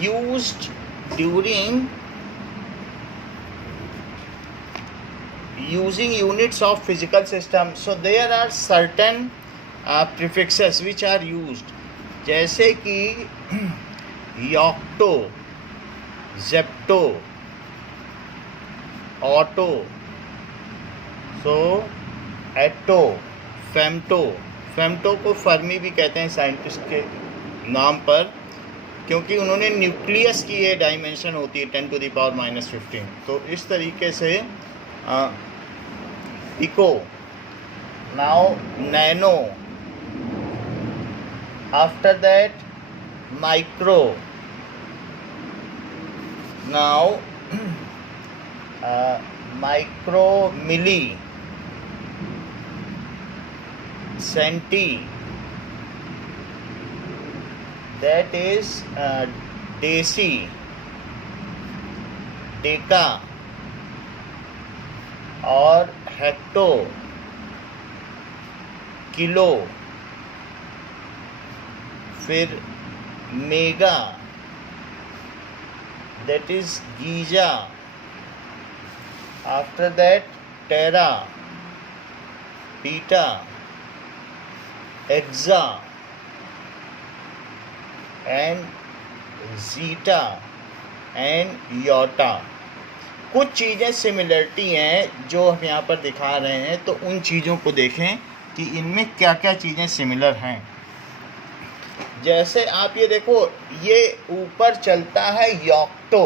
used during using units of physical system. So there are certain prefixes which are used, जैसे कि योक्टो, Zepto, auto, सो एटो, femto. Femto को Fermi भी कहते हैं scientist के नाम पर, क्योंकि उन्होंने न्यूक्लियस की ये डायमेंशन होती है 10⁻⁻15। तो इस तरीके से इको, now nano, after that micro, now micro, milli, centi, that is deci, deca और हेक्टो, किलो, फिर मेगा, that is गीजा, after that tera, peta, exa and zetta and yotta. कुछ चीज़ें सिमिलरिटी हैं जो हम यहाँ पर दिखा रहे हैं, तो उन चीज़ों को देखें कि इनमें क्या क्या चीज़ें सिमिलर हैं। जैसे आप ये देखो, ये ऊपर चलता है योक्टो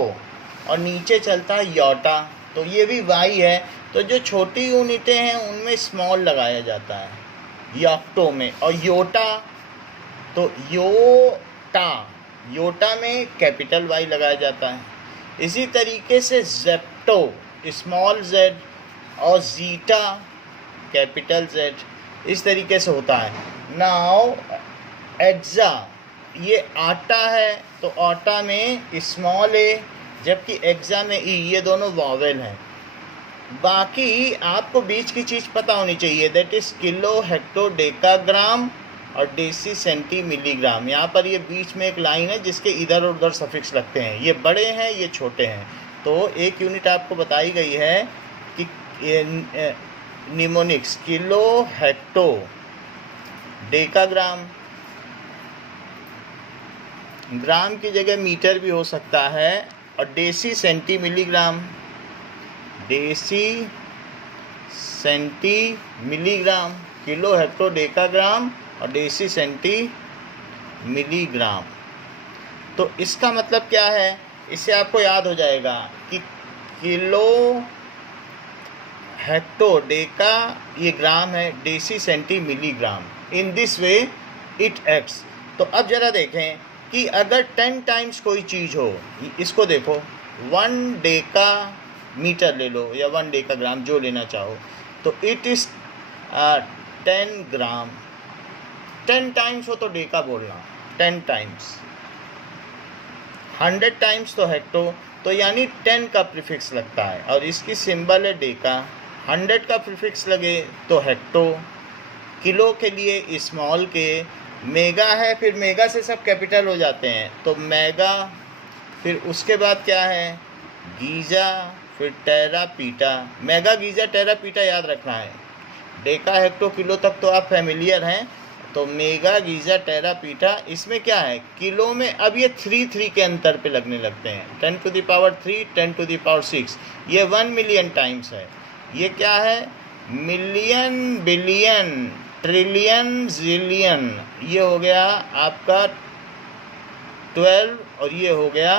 और नीचे चलता है योटा, तो ये भी वाई है। तो जो छोटी यूनिटें हैं उनमें स्मॉल लगाया जाता है योक्टो में, और योटा तो योटा में कैपिटल वाई लगाया जाता है। इसी तरीके से जेप्टो स्मॉल जेड और जीटा कैपिटल जेड, इस तरीके से होता है। नाउ एक्सा, ये आटा है तो आटा में स्मॉल ए, जबकि एक्सा में ई, ये दोनों वॉवेल हैं। बाकी आपको बीच की चीज़ पता होनी चाहिए, that is kilo, hecto, decagram और डेसी, सेंटी, मिलीग्राम। यहाँ पर ये बीच में एक लाइन है जिसके इधर और उधर सफिक्स लगते हैं, ये बड़े हैं ये छोटे हैं। तो एक यूनिट आपको बताई गई है कि mnemonics, kilo, hecto, decagram, gram की जगह मीटर भी हो सकता है, और deci, centi, milligram, deci, centi, milligram, kilo, hecto, decagram और डेसी, सेंटी, मिलीग्राम। तो इसका मतलब क्या है, इससे आपको याद हो जाएगा कि किलो, हेक्टो, डेका ये ग्राम है, deci, centi, milligram. In this way it acts. तो अब ज़रा देखें कि अगर 10 टाइम्स कोई चीज़ हो, इसको देखो, 1 डेका मीटर ले लो या 1 डेका ग्राम, जो लेना चाहो, तो इट इज़ 10 ग्राम। 10 टाइम्स हो तो डेका बोलना, 10 टाइम्स। 100 टाइम्स तो हेक्टो, तो यानी 10 का प्रीफिक्स लगता है, और इसकी सिंबल है डेका। 100 का प्रीफिक्स लगे तो हेक्टो, किलो के लिए स्मॉल के, मेगा है, फिर मेगा से सब कैपिटल हो जाते हैं तो मेगा, फिर उसके बाद क्या है गीजा, फिर टेरा, पीटा। मेगा, गीजा, टेरा, पीटा याद रखना है। डेका, हेक्टो, किलो तक तो आप फैमिलियर हैं, तो मेगा, गीजा, टेरा, पीटा। इसमें क्या है, किलो में अब ये 3 के अंतर पे लगने लगते हैं, 10⁻3, 10⁻6, ये 1 मिलियन टाइम्स है। ये क्या है, मिलियन, बिलियन, ट्रिलियन, जिलियन। ये हो गया आपका 12 और ये हो गया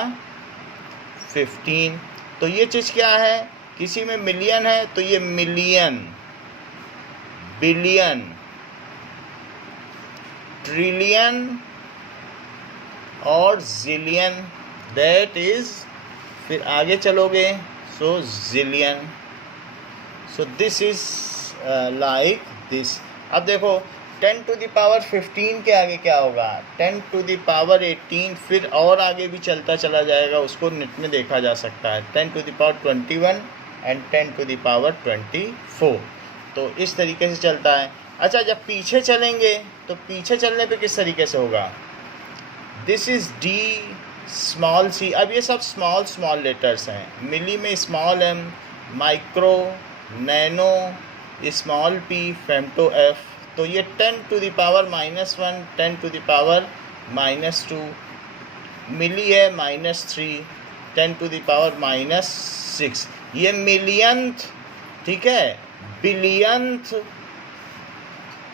15। तो ये चीज़ क्या है, किसी में मिलियन है तो ये मिलियन, बिलियन, ट्रिलियन और जिलियन, दैट इज़, फिर आगे चलोगे so zillion. So this is like this. अब देखो 10⁻15 के आगे क्या होगा, 10⁻18, फिर और आगे भी चलता चला जाएगा, उसको नेट में देखा जा सकता है, 10⁻21 एंड 10⁻24। तो इस तरीके से चलता है। अच्छा, जब पीछे चलेंगे तो पीछे चलने पे किस तरीके से होगा, this is D, small C, अब ये सब स्मॉल लेटर्स हैं। मिली में small M, micro, nano, small P, femto F. तो ये 10 to the power -1, 10 to the power -2, milli है -3, 10 टू द पावर -6। ये मिलियंथ, ठीक है, बिलियंथ,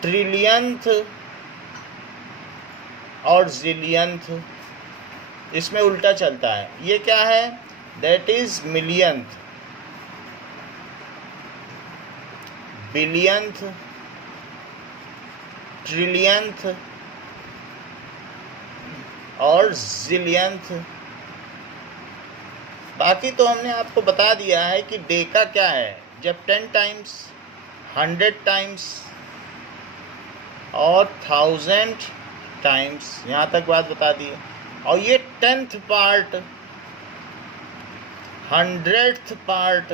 ट्रिलियंथ और जिलियंथ, इसमें उल्टा चलता है। ये क्या है? दैट इज मिलियंथ, बिलियंथ, ट्रिलियंथ और जिलियंथ। बाकी तो हमने आपको बता दिया है कि डेका क्या है। जब 10 टाइम्स, 100 टाइम्स और 1000 टाइम्स, यहाँ तक बात बता दी है। और ये 10th part, 100th part,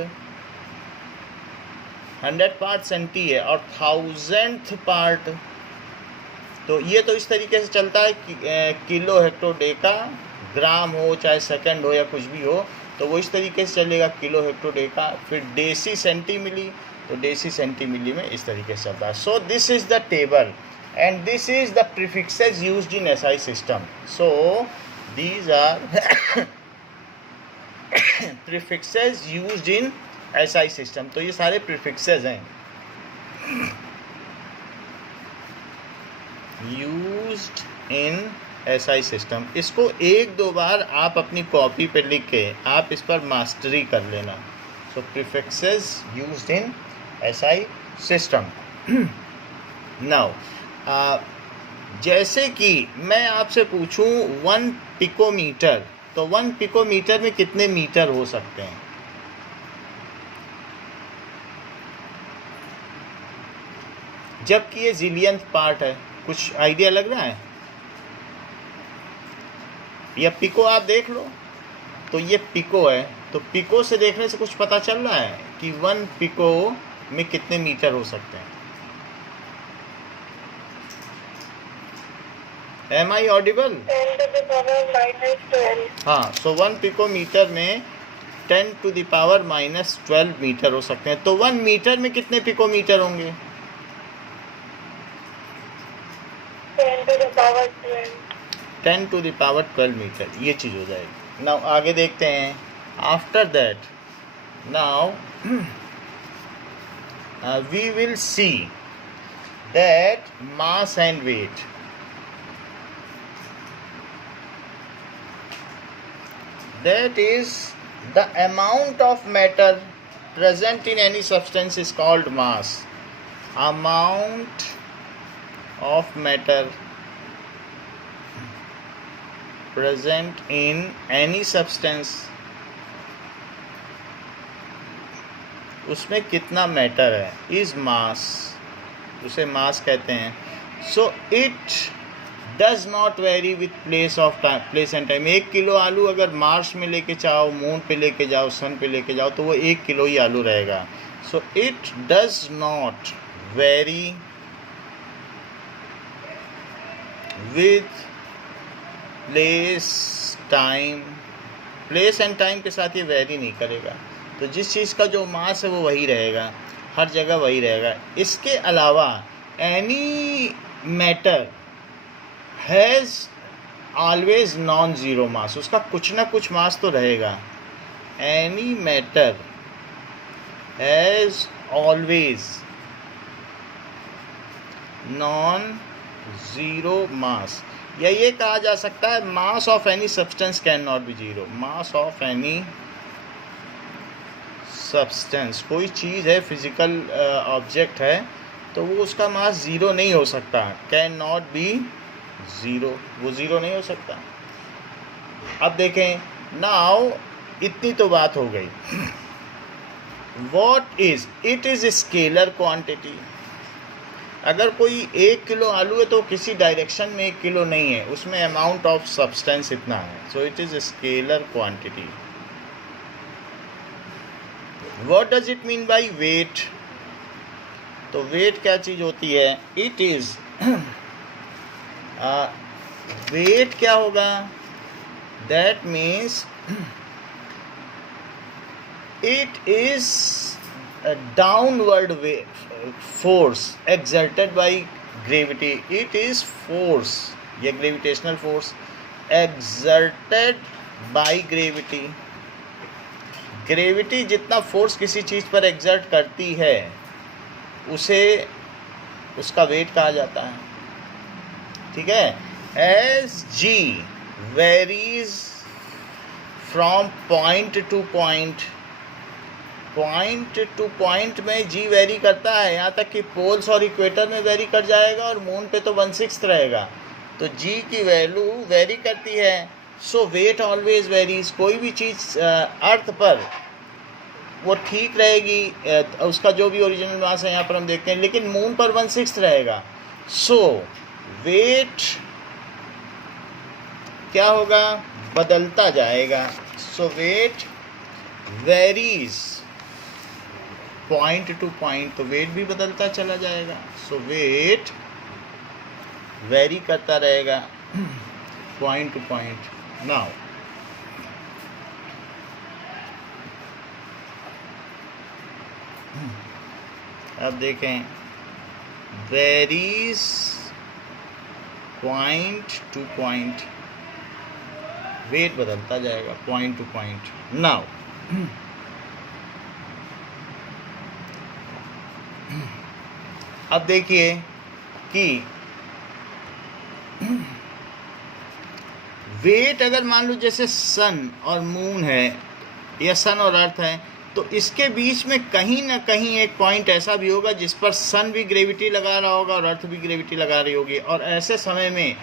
100 part senti है और 1000th पार्ट। तो ये तो इस तरीके से चलता है कि किलो, हेक्टो, डेका, ग्राम हो चाहे सेकंड हो या कुछ भी हो, तो वो इस तरीके से चलेगा, किलो, हेक्टो, डेका। फिर डेसी, सेंटी, मिली, तो डेसी, सेंटी, मिली में इस तरीके से चलता है। So this is the table and this is the prefixes used in SI system. So these are prefixes used in SI system. तो ये सारे prefixes हैं used in SI system. इसको 1-2 बार आप अपनी कॉपी पे लिख के आप इस पर मास्टरी कर लेना। So prefixes used in SI system. Now जैसे कि मैं आपसे पूछूं 1 पिकोमीटर, तो 1 पिकोमीटर में कितने मीटर हो सकते हैं? जबकि ये जिलियंथ पार्ट है। कुछ आइडिया लग रहा है? या पिको आप देख लो, तो ये पिको है, तो पिको से देखने से कुछ पता चल रहा है कि 1 पिको में कितने मीटर हो सकते हैं। Am I audible? 10 to the power -12. हाँ, सो 1 पिकोमीटर में 10 टू द पावर -12 मीटर हो सकते हैं। तो 1 मीटर में कितने पिकोमीटर होंगे? 10 to the power 12. 10 to the power 12 metre, ये चीज़ हो जाएगी। नाउ आगे देखते हैं। After that now we will see that mass and weight. That is the amount of matter present in any substance is called mass. Amount of matter present in any substance, उसमें कितना matter है, is mass, उसे मास कहते हैं। So it does not vary with place and time. 1 kilo आलू अगर Mars में लेके जाओ, मून पे लेके जाओ, सन पे लेके जाओ, तो वो 1 किलो ही आलू रहेगा। So it does not very with place time. Place and time के साथ ये वेरी नहीं करेगा। तो जिस चीज़ का जो मास है वो वही रहेगा, हर जगह वही रहेगा। इसके अलावा any matter has always non zero mass, उसका कुछ ना कुछ मास तो रहेगा। Any matter has always non zero mass, या ये कहा जा सकता है mass of any substance can not be zero. Mass of any substance, कोई चीज़ है, फिजिकल ऑब्जेक्ट है, तो वो उसका मास ज़ीरो नहीं हो सकता। कैन नॉट बी ज़ीरो, वो ज़ीरो नहीं हो सकता। अब देखें, नाउ इतनी तो बात हो गई। What is it? Is scalar quantity. अगर कोई 1 किलो आलू है तो किसी डायरेक्शन में 1 किलो नहीं है, उसमें अमाउंट ऑफ सब्सटेंस इतना है। So it is scalar quantity. What does it mean by wait? तो वेट क्या चीज़ होती है? इट इज़ वेट क्या होगा? that means it is a downward force exerted by gravity. It is force, ये gravitational force exerted by gravity. Gravity जितना force किसी चीज़ पर एग्जर्ट करती है उसे उसका वेट कहा जाता है. ठीक है. As G varies from point to point, point to point में जी वेरी करता है, यहाँ तक कि पोल्स और इक्वेटर में वेरी कर जाएगा और मून पे तो 1/6 रहेगा. तो जी की वैल्यू वेरी करती है. सो वेट ऑलवेज वेरीज. कोई भी चीज़ अर्थ पर वो ठीक रहेगी, उसका जो भी ओरिजिनल मास है यहाँ पर हम देखते हैं, लेकिन मून पर 1/6 रहेगा. सो वेट क्या होगा, बदलता जाएगा. So weight varies point to point, तो वेट भी बदलता चला जाएगा. सो वेट वेरी करता रहेगा पॉइंट टू पॉइंट. नाउ अब देखें, varies point to point, weight बदलता जाएगा पॉइंट टू पॉइंट. नाउ अब देखिए कि वेट अगर मान लो जैसे सन और मून है या सन और अर्थ है, तो इसके बीच में कहीं ना कहीं एक पॉइंट ऐसा भी होगा जिस पर सन भी ग्रेविटी लगा रहा होगा और अर्थ भी ग्रेविटी लगा रही होगी, और ऐसे समय में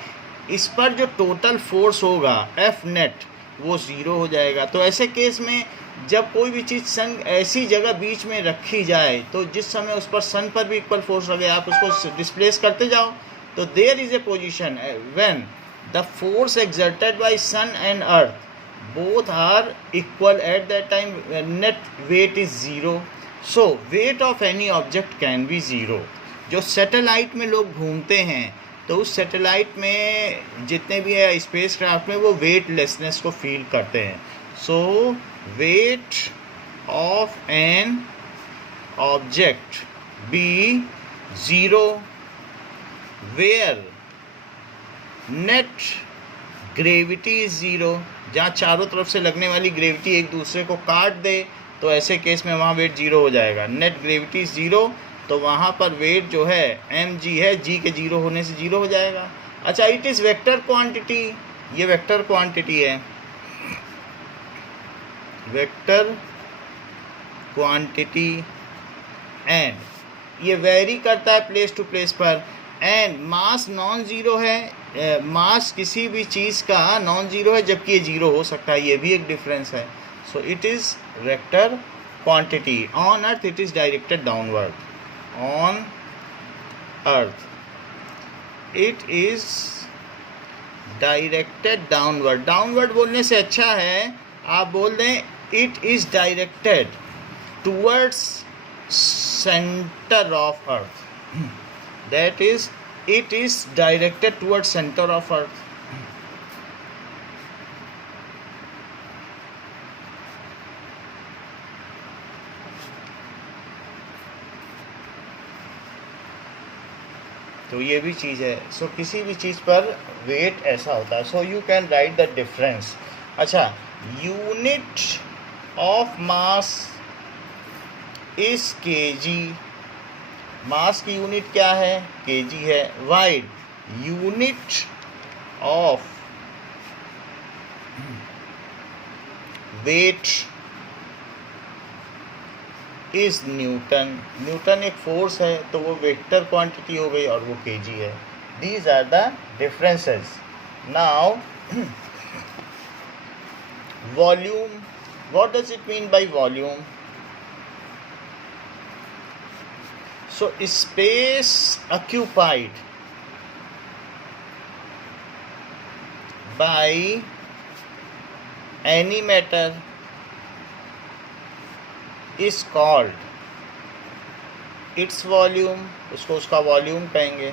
इस पर जो टोटल फोर्स होगा एफ नेट वो ज़ीरो हो जाएगा. तो ऐसे केस में जब कोई भी चीज़ सन ऐसी जगह बीच में रखी जाए तो जिस समय उस पर सन पर भी इक्वल फोर्स लगे, आप उसको डिस्प्लेस करते जाओ, तो there is a position when the force exerted by sun and earth both are equal at that time, net weight is zero. So weight of any object can be zero. जो satellite में लोग घूमते हैं तो उस satellite में जितने भी है स्पेस क्राफ्ट में वो वेटलेसनेस को फील करते हैं. So weight of an object be zero where net gravity is zero. जहाँ चारों तरफ से लगने वाली ग्रेविटी एक दूसरे को काट दे तो ऐसे केस में वहाँ वेट ज़ीरो हो जाएगा. नेट ग्रेविटी ज़ीरो, तो वहाँ पर वेट जो है एम जी है, जी के ज़ीरो होने से ज़ीरो हो जाएगा. अच्छा, इट इज़ वेक्टर क्वांटिटी, ये वेक्टर क्वांटिटी है, वेक्टर क्वांटिटी, एंड ये वेरी करता है प्लेस टू प्लेस पर. एंड मास नॉन ज़ीरो है, मास किसी भी चीज़ का नॉन ज़ीरो है जबकि ये ज़ीरो हो सकता है, ये भी एक डिफरेंस है. So it is vector quantity. On earth it is directed downward. On earth it is directed downward. Downward बोलने से अच्छा है आप बोल दें it is directed towards centre of earth. That is, it is directed towards center of earth. तो ये भी चीज़ है. सो किसी भी चीज़ पर वेट ऐसा होता है. So you can write the difference. अच्छा, unit of mass is kg. Mass की यूनिट क्या है, केजी है. Wide unit of weight is newton. Newton एक फोर्स है तो वो वेक्टर क्वांटिटी हो गई और वो केजी है. These are the differences. Now volume, what does it mean by volume? So space occupied by any matter is called its volume. उसको उसका वॉल्यूम कहेंगे.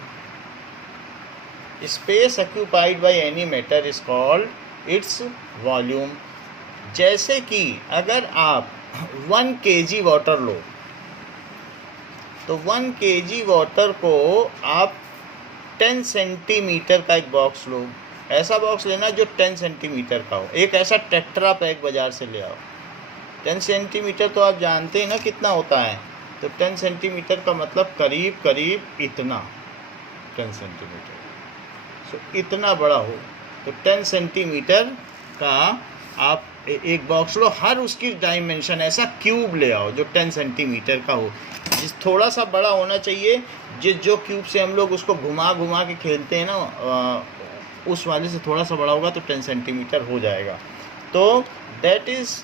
Space occupied by any matter is called its volume. जैसे कि अगर आप 1 kg water लो तो 1 kg water को आप 10 सेंटीमीटर का एक बॉक्स लो। ऐसा बॉक्स लेना जो 10 सेंटीमीटर का हो। एक ऐसा टेट्रा पैक बाज़ार से ले आओ। 10 सेंटीमीटर तो आप जानते हैं ना कितना होता है। तो 10 सेंटीमीटर का मतलब करीब करीब इतना 10 सेंटीमीटर। सो इतना बड़ा हो तो 10 सेंटीमीटर का आप एक बॉक्स लो। हर उसकी डायमेंशन ऐसा क्यूब ले आओ जो 10 सेंटीमीटर का हो। जिस थोड़ा सा बड़ा होना चाहिए, जो क्यूब से हम लोग उसको घुमा घुमा के खेलते हैं ना, उस वाले से थोड़ा सा बड़ा होगा तो 10 सेंटीमीटर हो जाएगा। तो दैट इज़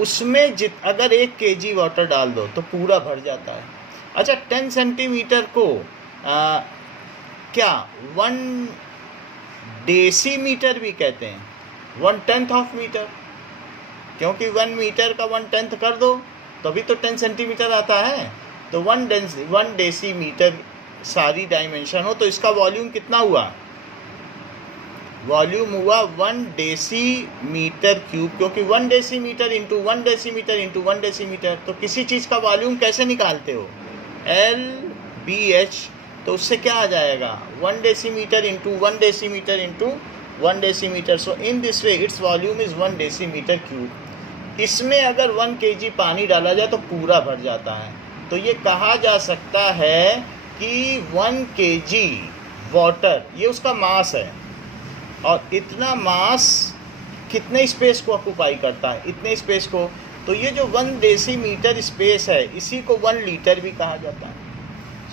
उसमें अगर 1 kg वाटर डाल दो तो पूरा भर जाता है। अच्छा, 10 सेंटीमीटर को क्या 1 डेसीमीटर भी कहते हैं, 1/10 ऑफ मीटर, क्योंकि 1 मीटर का 1/10 कर दो तभी तो 10 सेंटीमीटर आता है। तो 1 डेसीमीटर सारी डायमेंशन हो तो इसका वॉल्यूम कितना हुआ? वॉल्यूम हुआ 1 डेसीमीटर क्यूब, क्योंकि 1 decimetre into 1 decimetre into 1 decimetre. तो किसी चीज़ का वॉल्यूम कैसे निकालते हो? LBH। तो उससे क्या आ जाएगा? 1 decimetre into 1 decimetre into 1 decimetre. So in this way its volume is 1 decimetre cube. इसमें अगर 1 kg पानी डाला जाए तो पूरा भर जाता है। तो ये कहा जा सकता है कि 1 kg वाटर ये उसका मास है, और इतना मास कितने स्पेस को ऑक्यूपाई करता है? इतने स्पेस को। तो ये जो 1 डेसीमीटर स्पेस है इसी को 1 लीटर भी कहा जाता है।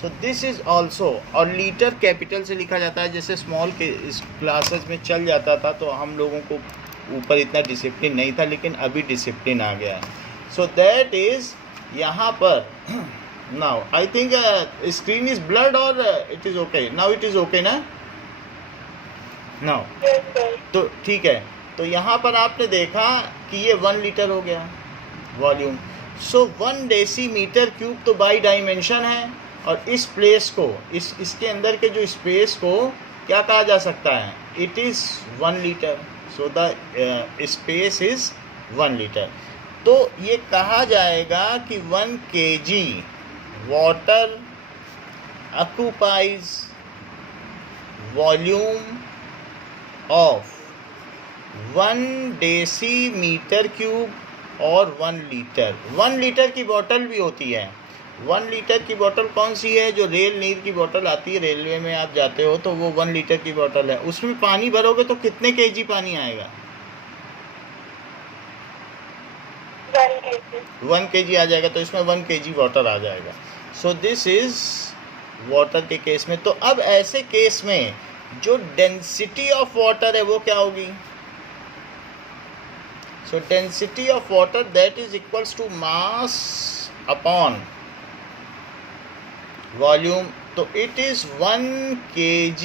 सो दिस इज़ ऑल्सो, और लीटर कैपिटल से लिखा जाता है। जैसे स्मॉल के इस क्लासेस में चल जाता था तो हम लोगों को ऊपर इतना डिसिप्लिन नहीं था, लेकिन अभी डिसिप्लिन आ गया है। सो दैट इज़ यहाँ पर now I think screen is blurred और it is okay now. It is okay ना नाउ? Yes, sir. तो ठीक है। तो यहाँ पर आपने देखा कि ये 1 लीटर हो गया वॉल्यूम। सो 1 डेसीमीटर क्यूब तो बाई डायमेंशन है, और इस प्लेस को इसके अंदर के जो स्पेस को क्या कहा जा सकता है? It is 1 litre. So the space is 1 litre. तो ये कहा जाएगा कि 1 kg water occupies volume of 1 decimetre cube और 1 लीटर। 1 लीटर की बोतल भी होती है। 1 लीटर की बोतल कौन सी है? जो रेल नीर की बोतल आती है, रेलवे में आप जाते हो तो वो 1 लीटर की बोतल है। उसमें पानी भरोगे तो कितने kg पानी आएगा? 1 kg. 1 kg आ जाएगा। तो इसमें 1 kg वाटर आ जाएगा। सो दिस इज़ वाटर के केस में। तो अब ऐसे केस में जो डेंसिटी ऑफ वाटर है वो क्या होगी? So density of water that is equals to mass upon volume. तो इट इज़ 1 kg,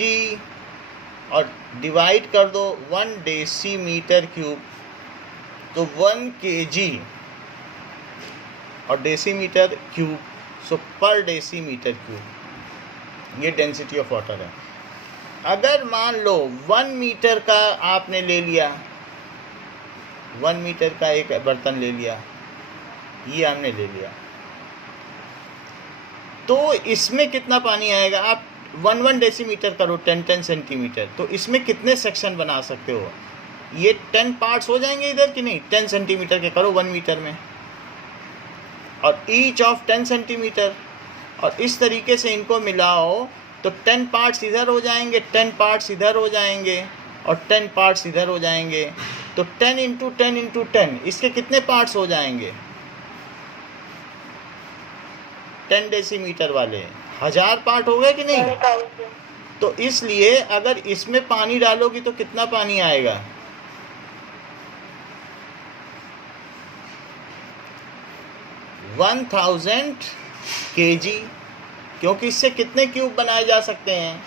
और डिवाइड कर दो 1 डेसीमीटर क्यूब। तो 1 kg और डेसीमीटर क्यूब, सो पर डेसीमीटर क्यूब ये डेंसिटी ऑफ वाटर है। अगर मान लो 1 मीटर का आपने ले लिया, 1 मीटर का एक बर्तन ले लिया, ये हमने ले लिया, तो इसमें कितना पानी आएगा? आप 1 डेसीमीटर करो 10 सेंटीमीटर, तो इसमें कितने सेक्शन बना सकते हो? ये 10 पार्ट्स हो जाएंगे इधर कि नहीं? 10 सेंटीमीटर के करो 1 मीटर में, और ईच ऑफ 10 सेंटीमीटर, और इस तरीके से इनको मिलाओ तो 10 पार्ट्स इधर हो जाएंगे, 10 पार्ट्स इधर हो जाएंगे, और 10 पार्ट्स इधर हो जाएंगे। तो 10 इंटू 10 इंटू 10 इसके कितने पार्ट्स हो जाएंगे? 10 डेसीमीटर वाले 1000 पार्ट हो गए कि नहीं? 1000. तो इसलिए अगर इसमें पानी डालोगी तो कितना पानी आएगा? 1000 kg, क्योंकि इससे कितने क्यूब बनाए जा सकते हैं?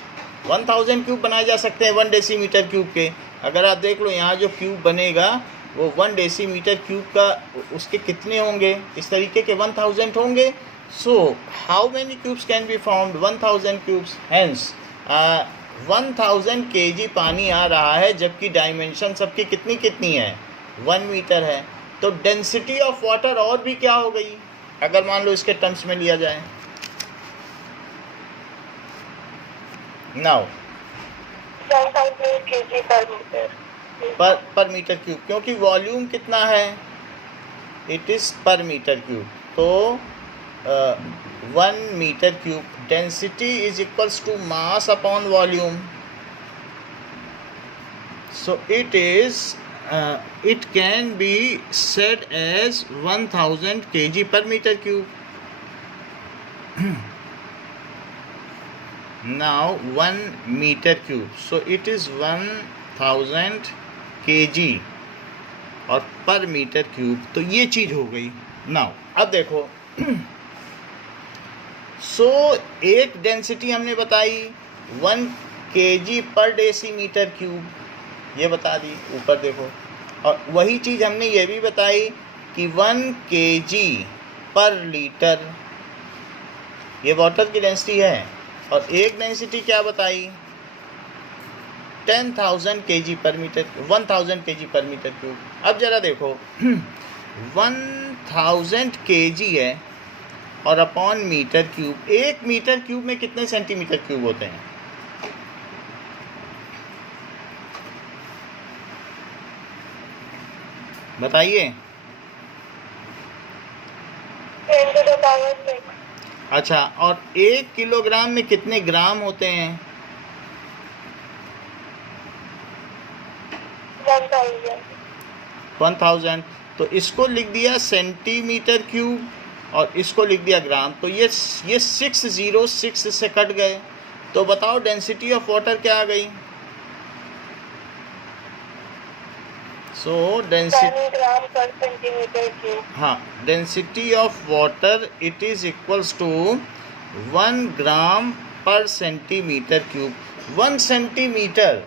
1000 क्यूब बनाए जा सकते हैं 1 डेसीमीटर क्यूब के। अगर आप देख लो यहाँ जो क्यूब बनेगा वो 1 डेसीमीटर क्यूब का, उसके कितने होंगे? इस तरीके के 1000 होंगे। So how many cubes can be found? 1000 cubes. Hence 1000 kg पानी आ रहा है, जबकि डायमेंशन सबकी कितनी कितनी है, 1 मीटर है। तो डेंसिटी ऑफ वाटर और भी क्या हो गई, अगर मान लो इसके टर्म्स में लिया जाए। Now 1000 kg per metre cube, क्योंकि वॉल्यूम कितना है, it is per metre cube. तो 1 metre cube, density is equals to mass upon volume. So it can be said as 1000 kg per meter cube. Now 1 meter cube, so it is 1000 kg और पर metre cube. तो ये चीज़ हो गई। Now अब देखो सो एक डेंसिटी हमने बताई 1 kg पर डेसीमीटर क्यूब, ये बता दी ऊपर देखो। और वही चीज़ हमने ये भी बताई कि 1 kg पर लीटर ये वाटर की डेंसिटी है। और एक डेंसिटी क्या बताई, 10,000 kg per metre, 1000 kg per metre cube. अब ज़रा देखो 1000 kg है और upon metre cube, 1 metre cube में कितने सेंटीमीटर क्यूब होते हैं, बताइए। 10 to the power 6 अच्छा, और 1 किलोग्राम में कितने ग्राम होते हैं, 1000। तो इसको लिख दिया सेंटीमीटर क्यूब और इसको लिख दिया ग्राम। तो ये 606 से कट गए। तो बताओ डेंसिटी ऑफ वाटर क्या आ गई। सो density 1 gram per centimetre cube. हाँ, density of water it is equals to 1 gram per centimetre cube. 1 centimetre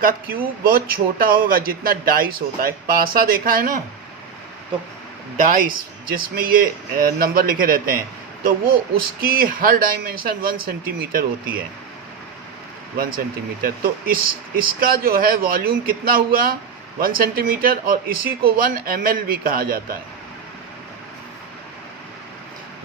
का क्यूब बहुत छोटा होगा, जितना डाइस होता है। पासा देखा है ना, तो डाइस जिसमें ये नंबर लिखे रहते हैं, तो वो उसकी हर डायमेंशन 1 सेंटीमीटर होती है, 1 सेंटीमीटर। तो इसका जो है वॉल्यूम कितना हुआ, 1 सेंटीमीटर। और इसी को 1 ml भी कहा जाता है।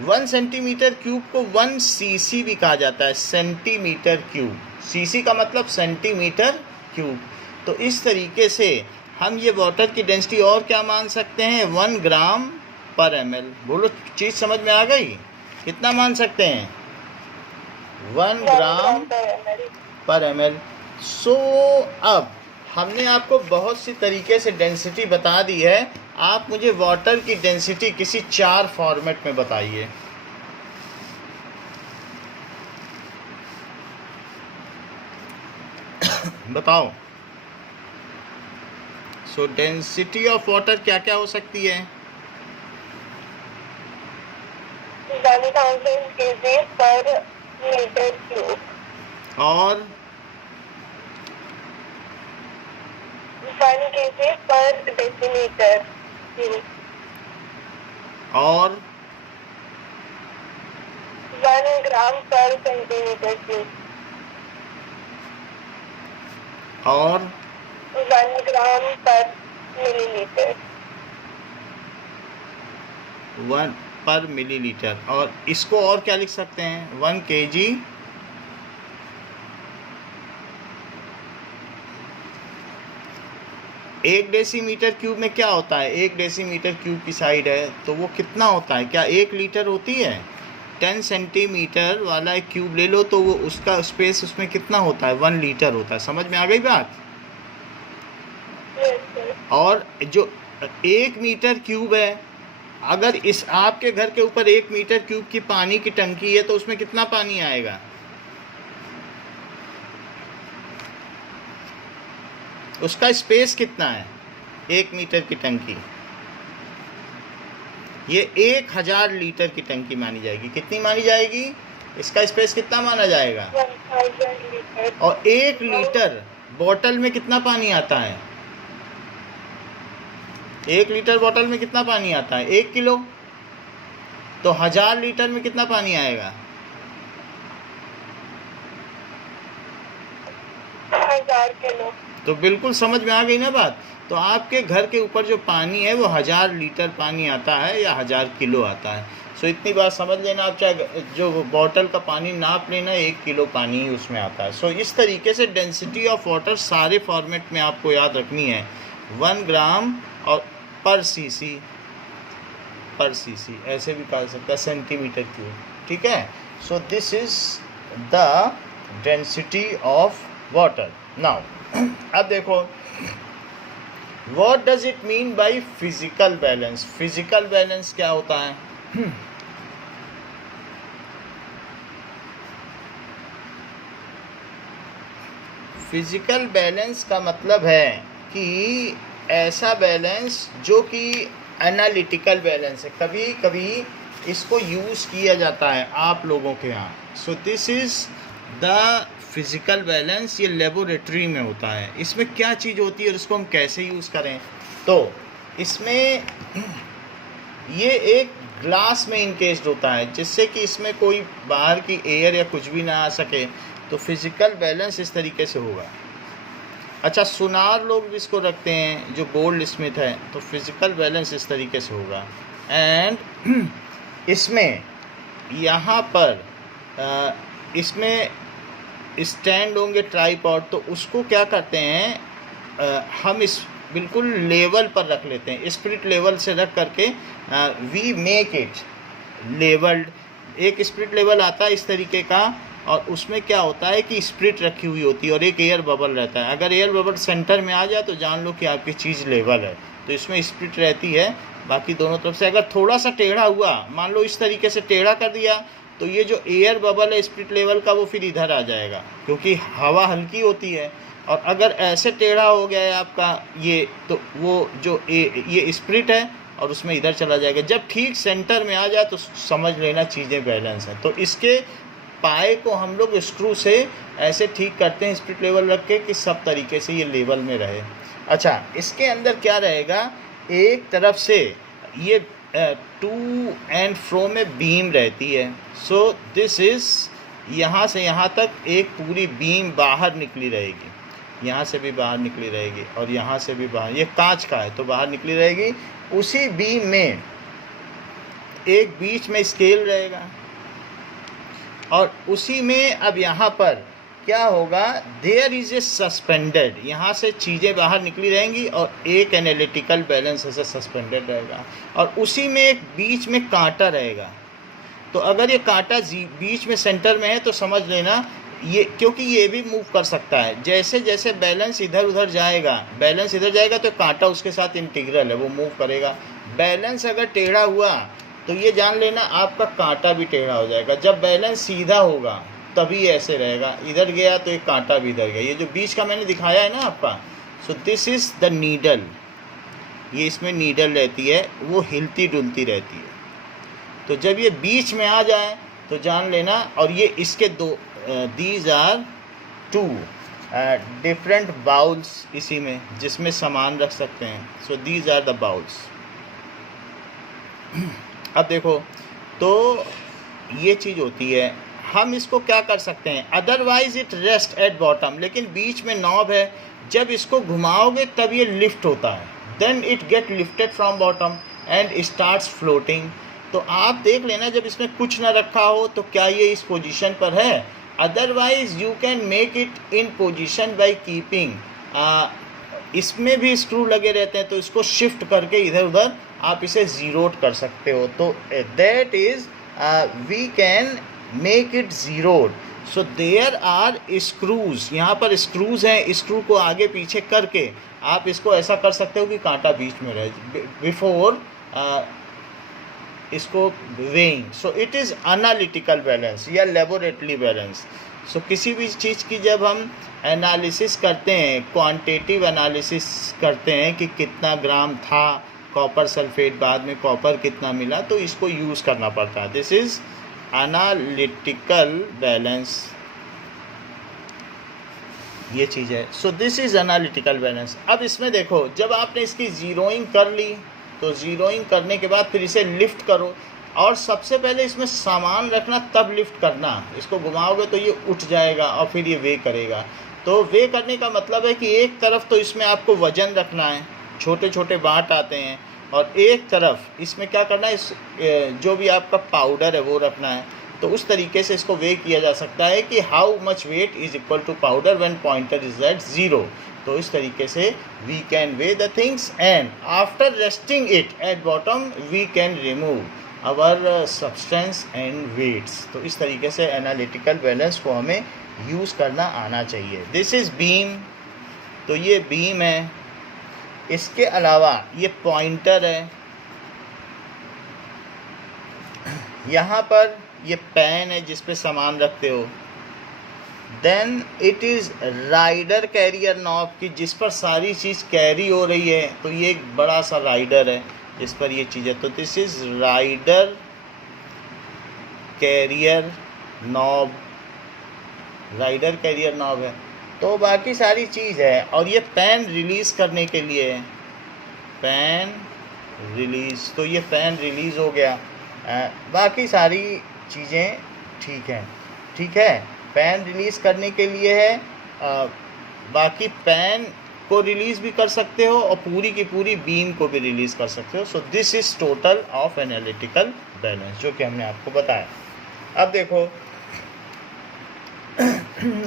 1 सेंटीमीटर क्यूब को 1 cc भी कहा जाता है, सेंटीमीटर क्यूब। cc का मतलब सेंटीमीटर क्यूब। तो इस तरीके से हम ये वाटर की डेंसिटी और क्या मान सकते हैं, 1 ग्राम पर ml। बोलो, चीज़ समझ में आ गई, कितना मान सकते हैं, 1 ग्राम पर ml। सो अब हमने आपको बहुत सी तरीके से डेंसिटी बता दी है। आप मुझे वाटर की डेंसिटी किसी 4 फॉर्मेट में बताइए। बताओ। सो डेंसिटी ऑफ वाटर क्या क्या हो सकती है, 1000 kg पर मीटर क्यूब और 1 kg पर डेसीमीटर क्यूब और 1 ग्राम पर सेंटीमीटर क्यूब और 1 ग्राम पर मिलीलीटर 1 पर मिलीलीटर। और इसको और क्या लिख सकते हैं, 1 kg एक डेसीमीटर क्यूब में क्या होता है, 1 डेसीमीटर क्यूब की साइड है तो वो कितना होता है, क्या 1 लीटर होती है। 10 सेंटीमीटर वाला एक क्यूब ले लो तो वो उसका स्पेस उसमें कितना होता है, 1 लीटर होता है। समझ में आ गई बात। और जो 1 मीटर क्यूब है, अगर इस आपके घर के ऊपर 1 मीटर क्यूब की पानी की टंकी है तो उसमें कितना पानी आएगा, उसका स्पेस कितना है, 1 मीटर की टंकी। ये 1000 लीटर की टंकी मानी जाएगी। कितनी मानी जाएगी, इसका स्पेस कितना माना जाएगा। 1000 लीटर और 1 लीटर बोतल में कितना पानी आता है, 1 लीटर बोतल में कितना पानी आता है, 1 किलो। तो 1000 लीटर में कितना पानी आएगा, 1000 किलो। तो बिल्कुल समझ में आ गई ना बात। तो आपके घर के ऊपर जो पानी है वो 1000 लीटर पानी आता है या 1000 किलो आता है। सो इतनी बात समझ लेना आप, चाहे जो बॉटल का पानी नाप लेना 1 किलो पानी ही उसमें आता है। सो इस तरीके से डेंसिटी ऑफ वाटर सारे फॉर्मेट में आपको याद रखनी है, 1 ग्राम और पर सीसी ऐसे भी कहा सकता है, सेंटीमीटर क्यूब, ठीक है। So this is the density of water. Now अब देखो, what does it mean by physical balance. Physical balance क्या होता है? फिजिकल बैलेंस का मतलब है कि ऐसा बैलेंस जो कि एनालिटिकल बैलेंस है। कभी कभी इसको यूज़ किया जाता है आप लोगों के यहाँ। सो this is the physical balance. ये लेबोरेटरी में होता है। इसमें क्या चीज़ होती है और इसको हम कैसे यूज़ करें? तो इसमें ये एक ग्लास में इनकेस्ड होता है, जिससे कि इसमें कोई बाहर की एयर या कुछ भी ना आ सके। तो फिज़िकल बैलेंस इस तरीके से होगा। अच्छा, सुनार लोग भी इसको रखते हैं जो गोल्ड स्मिथ है, तो फिज़िकल बैलेंस इस तरीके से होगा। एंड इसमें यहाँ पर इसमें स्टैंड होंगे ट्राइपॉड, तो उसको क्या करते हैं, हम इस बिल्कुल लेवल पर रख लेते हैं, स्पिरिट लेवल से रख करके वी मेक इट लेवल्ड। एक स्पिरिट लेवल आता है इस तरीके का, और उसमें क्या होता है कि स्पिरिट रखी हुई होती है और एक एयर बबल रहता है। अगर एयर बबल सेंटर में आ जाए तो जान लो कि आपकी चीज़ लेवल है। तो इसमें स्पिरिट रहती है, बाकी दोनों तरफ से अगर थोड़ा सा टेढ़ा हुआ, मान लो इस तरीके से टेढ़ा कर दिया, तो ये जो एयर बबल है स्पिरिट लेवल का वो फिर इधर आ जाएगा, क्योंकि हवा हल्की होती है। और अगर ऐसे टेढ़ा हो गया है आपका ये, तो वो जो ये स्पिरिट है और उसमें इधर चला जाएगा। जब ठीक सेंटर में आ जाए तो समझ लेना चीज़ें बैलेंस हैं। तो इसके पाए को हम लोग स्क्रू से ऐसे ठीक करते हैं स्पिरिट लेवल रख के कि सब तरीके से ये लेवल में रहे। अच्छा, इसके अंदर क्या रहेगा, एक तरफ से ये टू एंड फ्रो में बीम रहती है। सो दिस इज़, यहाँ से यहाँ तक एक पूरी बीम बाहर निकली रहेगी, यहाँ से भी बाहर निकली रहेगी और यहाँ से भी बाहर, ये कांच का है तो बाहर निकली रहेगी। उसी बीम में एक बीच में स्केल रहेगा, और उसी में अब यहाँ पर क्या होगा, देयर इज़ ए सस्पेंडेड, यहाँ से चीज़ें बाहर निकली रहेंगी और एक एनालिटिकल बैलेंस ऐसे सस्पेंडेड रहेगा, और उसी में एक बीच में कांटा रहेगा। तो अगर ये कांटा बीच में सेंटर में है तो समझ लेना ये, क्योंकि ये भी मूव कर सकता है। जैसे जैसे बैलेंस इधर उधर जाएगा तो कांटा उसके साथ इंटीग्रल है, वो मूव करेगा। बैलेंस अगर टेढ़ा हुआ तो ये जान लेना आपका कांटा भी टेढ़ा हो जाएगा। जब बैलेंस सीधा होगा तभी ऐसे रहेगा, इधर गया तो एक कांटा भी इधर गया। ये जो बीच का मैंने दिखाया है ना आपका, सो दिस इज़ द नीडल। ये इसमें नीडल रहती है, वो हिलती डुलती रहती है। तो जब ये बीच में आ जाए तो जान लेना, और ये इसके दो these are two different bowls इसी में, जिसमें सामान रख सकते हैं। So these are the bowls. अब देखो, तो ये चीज़ होती है, हम इसको क्या कर सकते हैं, otherwise it rest at bottom, लेकिन बीच में नॉब है, जब इसको घुमाओगे तब ये लिफ्ट होता है, then it get lifted from bottom and starts floating. तो आप देख लेना जब इसमें कुछ ना रखा हो तो क्या ये इस पोजीशन पर है, otherwise you can make it in position by keeping, इसमें भी स्क्रू लगे रहते हैं, तो इसको शिफ्ट करके इधर उधर आप इसे जीरोड कर सकते हो। तो that is we can make it zeroed. So there are screws, यहाँ पर स्क्रूज हैं, स्क्रू को आगे पीछे करके आप इसको ऐसा कर सकते हो कि कांटा बीच में रहे बिफोर इसको weighing. So it is analytical balance या लेबोरेटरी बैलेंस। सो किसी भी चीज़ की जब हम एनालिसिस करते हैं, क्वांटिटेटिव एनालिसिस करते हैं कि कितना ग्राम था कॉपर सल्फेट, बाद में कॉपर कितना मिला, तो इसको यूज़ करना पड़ता है। दिस इज़ एनालिटिकल बैलेंस, ये चीज़ है। सो दिस इज़ एनालिटिकल बैलेंस। अब इसमें देखो, जब आपने इसकी ज़ीरोइंग कर ली, तो ज़ीरोइंग करने के बाद फिर इसे लिफ्ट करो, और सबसे पहले इसमें सामान रखना तब लिफ्ट करना। इसको घुमाओगे तो ये उठ जाएगा और फिर ये वे करेगा। तो वे करने का मतलब है कि एक तरफ तो इसमें आपको वजन रखना है, छोटे छोटे बांट आते हैं, और एक तरफ इसमें क्या करना है, इस जो भी आपका पाउडर है वो रखना है। तो उस तरीके से इसको वे किया जा सकता है कि how much weight is equal to powder when pointer is at 0। तो इस तरीके से we can weigh the things and after resting it at bottom we can remove our substance and weights. तो इस तरीके से एनालिटिकल बैलेंस को हमें यूज़ करना आना चाहिए। दिस इज़ बीम, तो ये बीम है। इसके अलावा ये पॉइंटर है, यहाँ पर ये पेन है जिस पे सामान रखते हो। Then it is rider carrier knob की जिस पर सारी चीज़ कैरी हो रही है, तो ये एक बड़ा सा राइडर है जिस पर ये चीज़ है। तो this is rider carrier knob, rider carrier knob है। तो बाकी सारी चीज़ है। और ये पेन रिलीज़ करने के लिए है, पेन रिलीज़, तो ये पेन रिलीज़ हो गया। बाकी सारी चीज़ें ठीक हैं, ठीक है। पेन रिलीज़ करने के लिए है, बाकी पेन को रिलीज़ भी कर सकते हो और पूरी की पूरी बीम को भी रिलीज़ कर सकते हो। सो this is total of analytical balance, जो कि हमने आपको बताया। अब देखो,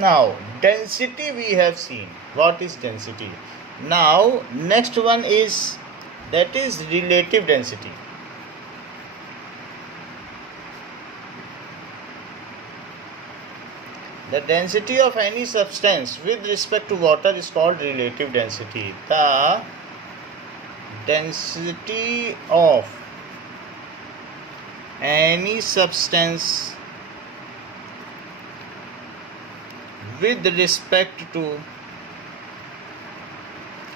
now density we have seen, what is density? Now next one is, that is relative density. The density of any substance with respect to water is called relative density. The density of any substance with respect to,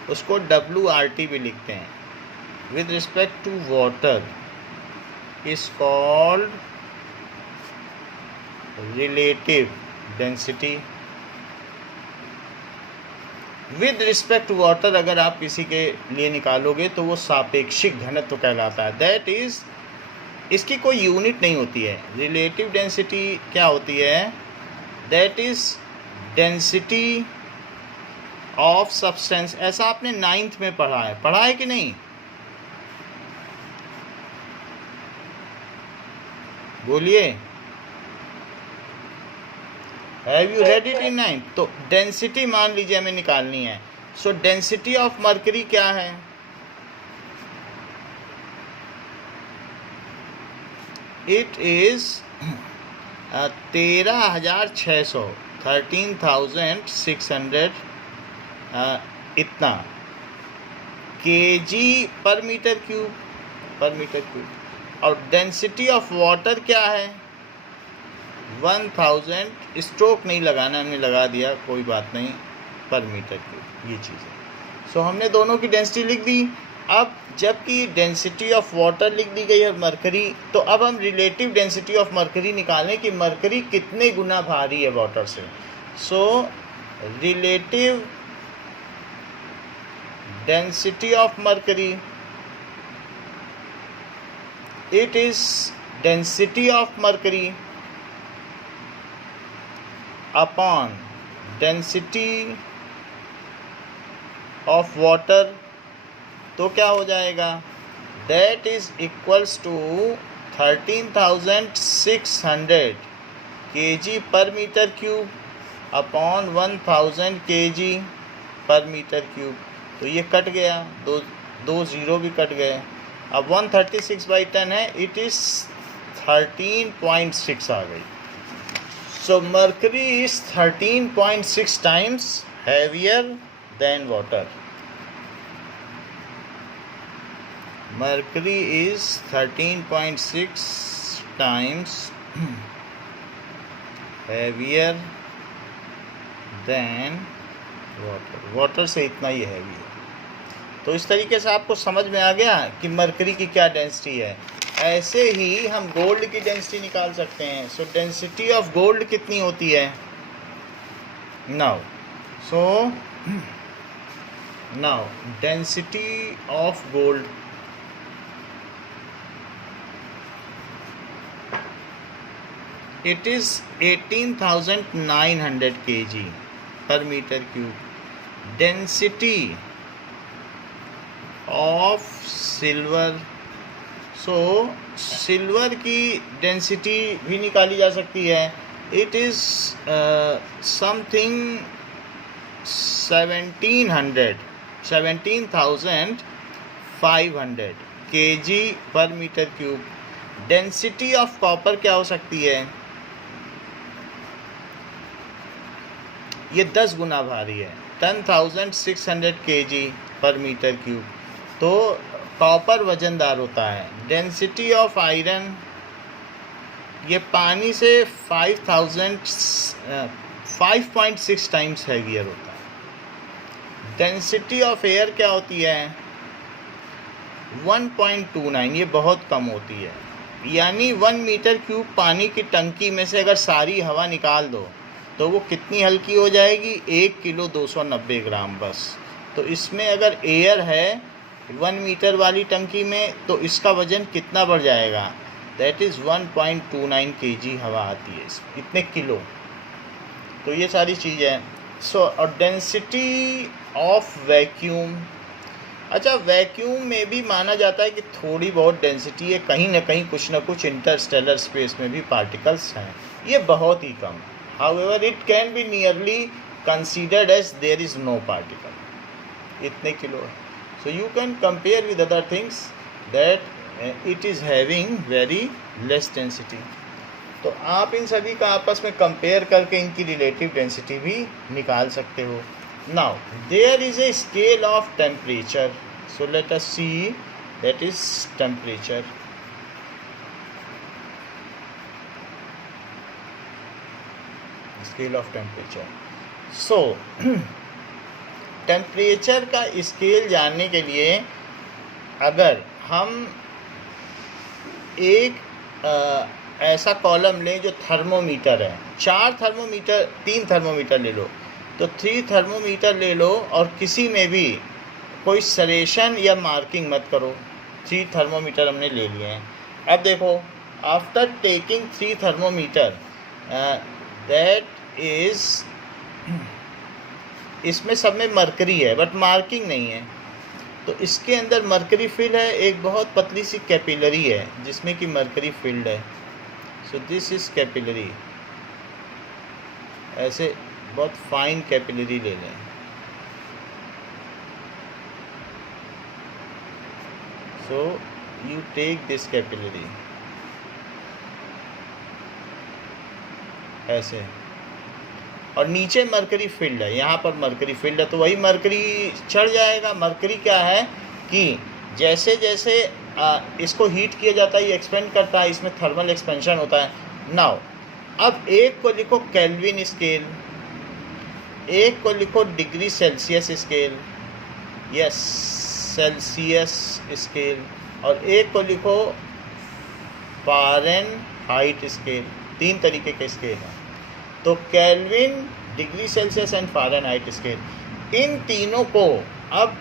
उसको WRT भी लिखते हैं, with respect to water is called relative density. With respect to water अगर आप किसी के लिए निकालोगे तो वो सापेक्षिक घनत्व कहलाता है। दैट इज़, इसकी कोई यूनिट नहीं होती है। रिलेटिव डेंसिटी क्या होती है? That is density of substance. ऐसा आपने 9th में पढ़ा है कि नहीं? बोलिए, have you read it in 9th? तो डेंसिटी मान लीजिए हमें निकालनी है। सो डेंसिटी ऑफ मरकरी क्या है? इट इज 13,600, 13,600 इतना kg पर मीटर क्यूब। और डेंसिटी ऑफ वाटर क्या है? 1000, स्ट्रोक नहीं लगाना, हमने लगा दिया, कोई बात नहीं, पर मीटर क्यूब, ये चीज़ है। सो हमने दोनों की डेंसिटी लिख दी। अब जबकि डेंसिटी ऑफ वाटर लिख दी गई है मरकरी, तो अब हम रिलेटिव डेंसिटी ऑफ मरकरी निकालें कि मरकरी कितने गुना भारी है वाटर से। So relative density of mercury, it is density of mercury upon density of water, तो क्या हो जाएगा? that is equals to 13,600 kg per metre cube upon 1000 kg per metre cube. तो ये कट गया, दो जीरो भी कट गए। अब 136/10 है, इट इज़ 13.6 आ गई। So mercury is 13.6 times heavier than water. Mercury is 13.6 times heavier than water. Water से इतना ही हैवी है। तो इस तरीके से आपको समझ में आ गया कि मरकरी की क्या डेंसिटी है। ऐसे ही हम गोल्ड की डेंसिटी निकाल सकते हैं। सो डेंसिटी ऑफ गोल्ड कितनी होती है? Now density of gold it is 18,900 kg per metre cube. Density of silver, so silver की डेंसिटी भी निकाली जा सकती है। It is something 17,500 kg per metre cube. Density of copper क्या हो सकती है? ये 10 गुना भारी है, 10,600 kg पर मीटर क्यूब। तो कॉपर वजनदार होता है। डेंसिटी ऑफ आयरन, ये पानी से 5.6 टाइम्स हैवियर होता है। डेंसिटी ऑफ एयर क्या होती है? 1.29, ये बहुत कम होती है। यानी 1 मीटर क्यूब पानी की टंकी में से अगर सारी हवा निकाल दो तो वो कितनी हल्की हो जाएगी? 1 किलो 290 ग्राम बस। तो इसमें अगर एयर है 1 मीटर वाली टंकी में तो इसका वज़न कितना बढ़ जाएगा? दैट इज़ 1.29 kg हवा आती है इसमें, इतने किलो। तो ये सारी चीज़ है। सो और डेंसिटी ऑफ वैक्यूम, अच्छा वैक्यूम में भी माना जाता है कि थोड़ी बहुत डेंसिटी है, कहीं ना कहीं कुछ ना कुछ इंटरस्टेलर स्पेस में भी पार्टिकल्स हैं, ये बहुत ही कम। However it can be nearly considered as there is no particle, इतने किलो है। So you can compare with other things that it is having very less density. तो आप इन सभी का आपस में कंपेयर करके इनकी रिलेटिव डेंसिटी भी निकाल सकते हो। Now there is a scale of temperature, so let us see that is temperature. Scale of temperature, so temperature का स्केल जानने के लिए अगर हम एक ऐसा कॉलम लें जो थर्मोमीटर है, 3 थर्मोमीटर ले लो, तो 3 थर्मोमीटर ले लो और किसी में भी कोई सरेशन या मार्किंग मत करो। 3 थर्मोमीटर हमने ले लिए हैं। अब देखो, after taking 3 thermometer that is, इसमें सब में मरकरी है बट मार्किंग नहीं है, तो इसके अंदर मरकरी फिल है, एक बहुत पतली सी कैपिलरी है जिसमें कि मरकरी फिल्ड है। सो दिस इज़ कैपिलरी, ऐसे बहुत फाइन कैपिलरी ले लें। So you take this capillary ऐसे, और नीचे मरकरी फील्ड है, यहाँ पर मरकरी फील्ड है, तो वही मरकरी चढ़ जाएगा। मरकरी क्या है कि जैसे जैसे इसको हीट किया जाता है ये एक्सपेंड करता है, इसमें थर्मल एक्सपेंशन होता है। नाउ अब एक को लिखो केल्विन स्केल, एक को लिखो degree Celsius scale, yes Celsius scale, और एक को लिखो फ़ारेनहाइट स्केल। 3 तरीके के स्केल हैं। तो Kelvin, degree Celsius and Fahrenheit scale, इन तीनों को अब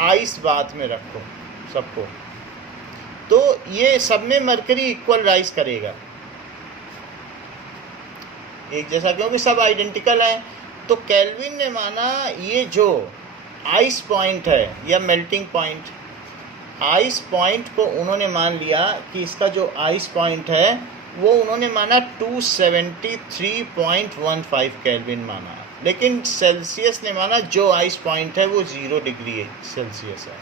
आइस बाथ में रखो सबको, तो ये सब में मरकरी इक्वल राइज करेगा, एक जैसा, क्योंकि सब आइडेंटिकल है। तो केल्विन ने माना ये जो आइस पॉइंट है या मेल्टिंग पॉइंट, आइस पॉइंट को उन्होंने मान लिया कि इसका जो आइस पॉइंट है वो उन्होंने माना 273.15 केल्विन माना, लेकिन सेल्सियस ने माना जो आइस पॉइंट है वो 0 डिग्री सेल्सियस है।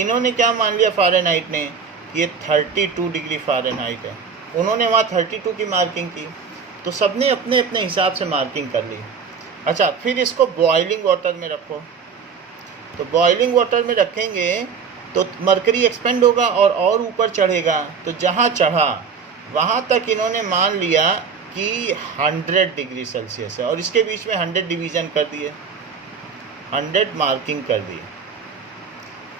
इन्होंने क्या मान लिया फ़ारेनहाइट ने, ये 32 डिग्री फ़ारेनहाइट है, उन्होंने वहाँ 32 की मार्किंग की, तो सबने अपने अपने हिसाब से मार्किंग कर ली। अच्छा, फिर इसको बॉइलिंग वाटर में रखो, तो बॉइलिंग वाटर में रखेंगे तो मरकरी एक्सपेंड होगा और ऊपर चढ़ेगा, तो जहाँ चढ़ा वहाँ तक इन्होंने मान लिया कि 100 डिग्री सेल्सियस है, और इसके बीच में 100 डिवीज़न कर दिए, 100 मार्किंग कर दी।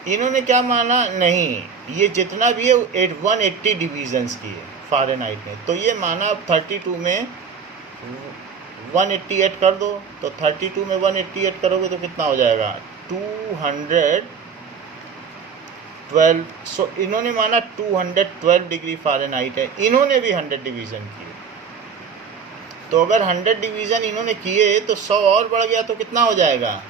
इन्होंने क्या माना, नहीं ये जितना भी है 180 डिवीज़न्स की है फ़ारेनहाइट में, तो ये माना 32 में 188 कर दो, तो 32 में 188 करोगे तो कितना हो जाएगा 212। सो इन्होंने माना 212 डिग्री फ़ारेनहाइट है, इन्होंने भी 100 डिवीज़न किए। तो अगर 100 डिवीज़न इन्होंने किए तो 100 और बढ़ गया तो कितना हो जाएगा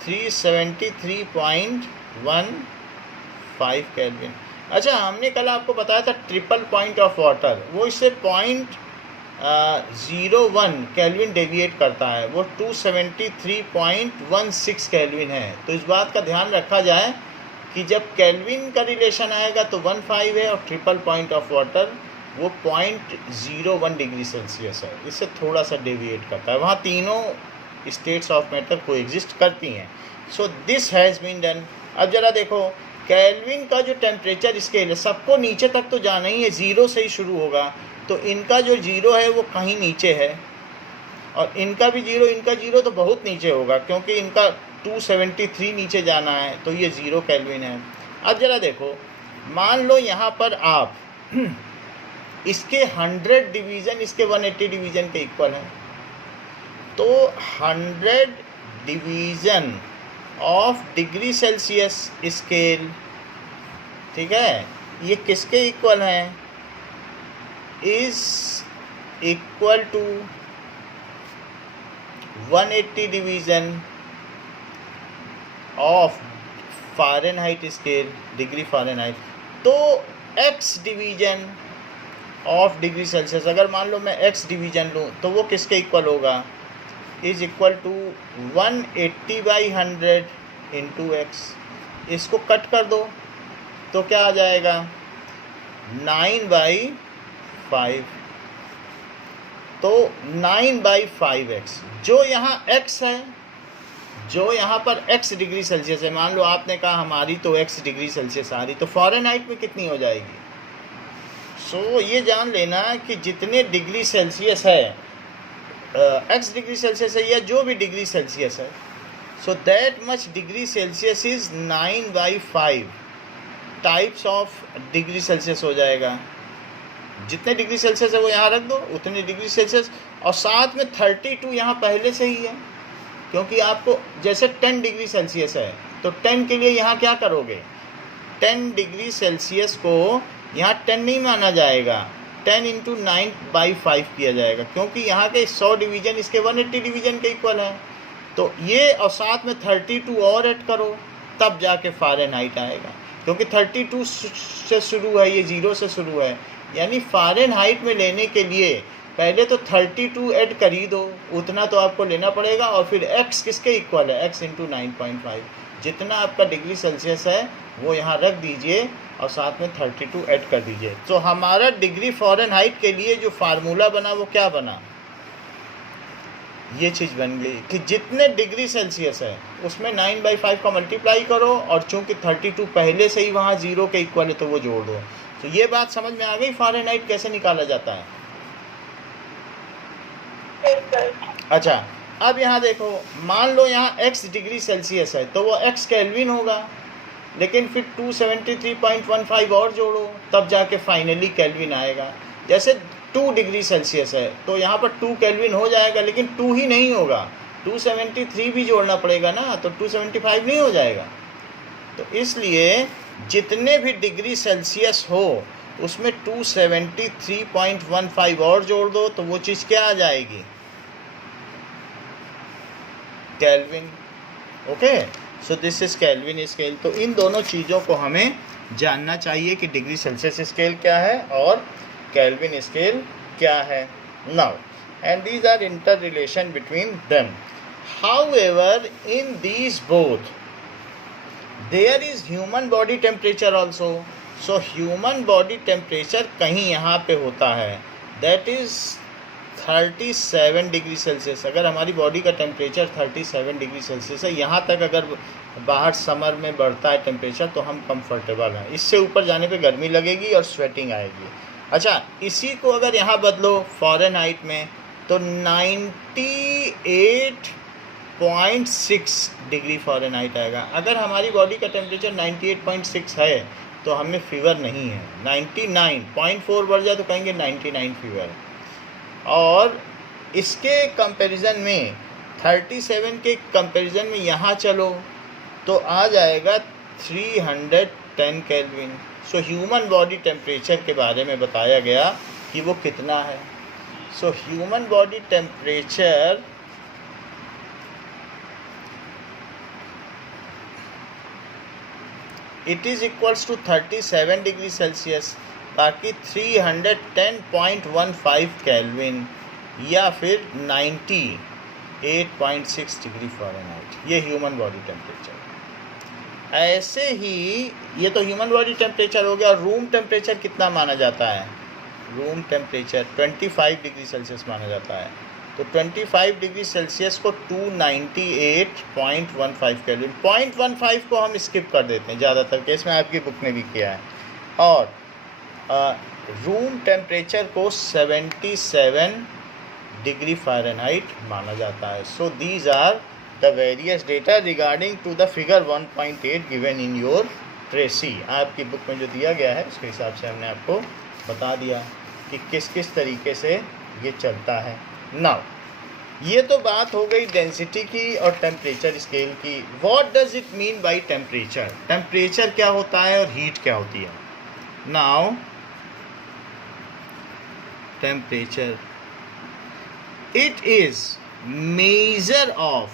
373.15 केल्विन। अच्छा, हमने कल आपको बताया था ट्रिपल पॉइंट ऑफ वाटर, वो इससे 0.01 केल्विन डेविएट करता है, वो 273.16 केल्विन है। तो इस बात का ध्यान रखा जाए कि जब केल्विन का रिलेशन आएगा तो 15 है, और ट्रिपल पॉइंट ऑफ वाटर वो 0.01 डिग्री सेल्सियस है, इससे थोड़ा सा डेविएट करता है। वहाँ तीनों स्टेट्स ऑफ मैटर को एग्जिस्ट करती हैं। So this has been done. अब जरा देखो, केल्विन का जो टेम्परेचर स्केल है, सबको नीचे तक तो जाना ही है, ज़ीरो से ही शुरू होगा, तो इनका जो ज़ीरो है वो कहीं नीचे है, और इनका भी ज़ीरो, इनका ज़ीरो तो बहुत नीचे होगा, क्योंकि इनका 273 नीचे जाना है, तो ये 0 केल्विन है। अब जरा देखो, मान लो यहाँ पर आप इसके 100 डिवीज़न इसके 180 डिवीज़न के इक्वल है, तो 100 division of degree Celsius scale, ठीक है, ये किसके इक्वल हैं, is equal to 180 division of Fahrenheit scale, degree Fahrenheit. तो x division of degree Celsius, अगर मान लो मैं x डिवीज़न लूँ तो वो किसके इक्वल होगा, is equal to 180/100 into x। इसको कट कर दो तो क्या आ जाएगा 9/5। तो 9/5x, जो यहाँ x है, जो यहाँ पर x डिग्री सेल्सियस है, मान लो आपने कहा हमारी तो x डिग्री सेल्सियस आ रही, तो फ़ारेनहाइट में कितनी हो जाएगी। सो ये जान लेना कि जितने डिग्री सेल्सियस है, x डिग्री सेल्सियस है या जो भी डिग्री सेल्सियस है, so that much degree Celsius is 9/5 types of degree Celsius हो जाएगा। जितने डिग्री सेल्सियस है वो यहाँ रख दो, उतने डिग्री सेल्सियस, और साथ में 32 यहाँ पहले से ही है, क्योंकि आपको जैसे 10 डिग्री सेल्सियस है तो 10 के लिए यहाँ क्या करोगे, 10 डिग्री सेल्सियस को यहाँ 10 नहीं माना जाएगा, 10 इंटू 9/5 किया जाएगा, क्योंकि यहाँ के 100 डिवीज़न इसके 180 डिवीज़न के इक्वल है। तो ये और साथ में 32 और ऐड करो, तब जाके फ़ारेनहाइट आएगा, क्योंकि 32 से शुरू है, ये 0 से शुरू है, यानी फ़ारेनहाइट में लेने के लिए पहले तो 32 ऐड कर ही दो, उतना तो आपको लेना पड़ेगा, और फिर x किसके इक्वल है, x इंटू 9.5, जितना आपका डिग्री सेल्सियस है वो यहाँ रख दीजिए और साथ में 32 ऐड कर दीजिए। तो हमारा डिग्री फ़ारेनहाइट के लिए जो फार्मूला बना वो क्या बना, ये चीज़ बन गई कि जितने डिग्री सेल्सियस है उसमें 9/5 का मल्टीप्लाई करो, और चूंकि 32 पहले से ही वहाँ 0 के इक्वल है तो वो जोड़ दो। तो ये बात समझ में आ गई फ़ारेनहाइट कैसे निकाला जाता है। अच्छा, अब यहाँ देखो, मान लो यहाँ x डिग्री सेल्सियस है तो वो x केल्विन होगा, लेकिन फिर 273.15 और जोड़ो, तब जाके फाइनली केल्विन आएगा। जैसे 2 डिग्री सेल्सियस है तो यहाँ पर 2 केल्विन हो जाएगा, लेकिन 2 ही नहीं होगा, 273 भी जोड़ना पड़ेगा ना, तो 275 नहीं हो जाएगा। तो इसलिए जितने भी डिग्री सेल्सियस हो उसमें 273.15 और जोड़ दो, तो वो चीज़ क्या आ जाएगी, kelvin. Okay, so this is kelvin scale. तो इन दोनों चीज़ों को हमें जानना चाहिए कि डिग्री सेल्सियस स्केल क्या है और केल्विन स्केल क्या है। Now, and these are interrelation between them. However in these both there is human body temperature also. So human body temperature कहीं यहाँ पे होता है, दैट इज़ 37 डिग्री सेल्सियस। अगर हमारी बॉडी का टेम्परेचर 37 डिग्री सेल्सियस है, यहाँ तक अगर बाहर समर में बढ़ता है टेम्परेचर तो हम कंफर्टेबल हैं, इससे ऊपर जाने पे गर्मी लगेगी और स्वेटिंग आएगी। अच्छा, इसी को अगर यहाँ बदलो फ़ारेनहाइट में तो 98.6 डिग्री फ़ारेनहाइट आएगा। अगर हमारी बॉडी का टेम्परेचर 98.6 है तो हमें फीवर नहीं है, 99.4 बढ़ जाए तो कहेंगे 99 फीवर। और इसके कंपैरिजन में 37 के कंपैरिजन में यहाँ चलो तो आ जाएगा 310 केल्विन। सो ह्यूमन बॉडी टेम्परेचर के बारे में बताया गया कि वो कितना है। So human body temperature it is equals to 37 degree Celsius, बाकी 310.15 केल्विन या फिर 98.6 डिग्री फ़ारेनहाइट, ये ह्यूमन बॉडी टेम्परेचर। ऐसे ही ये तो ह्यूमन बॉडी टेम्परेचर हो गया। रूम टेम्परेचर कितना माना जाता है? रूम टेम्परेचर 25 डिग्री सेल्सियस माना जाता है। तो 25 डिग्री सेल्सियस को 298.15 केल्विन, 0.15 को हम स्किप कर देते हैं, ज़्यादातर केस में आपकी बुक ने भी किया है। और रूम टेम्परेचर को 77 डिग्री फ़ारेनहाइट माना जाता है। So these are the various data regarding to the figure 1.8 given in your ट्रेसी। आपकी बुक में जो दिया गया है उसके हिसाब से हमने आपको बता दिया कि किस किस तरीके से ये चलता है। नाउ ये तो बात हो गई डेंसिटी की और टेम्परेचर स्केल की। What does it mean by temperature? Temperature क्या होता है और हीट क्या होती है? Now temperature it is measure of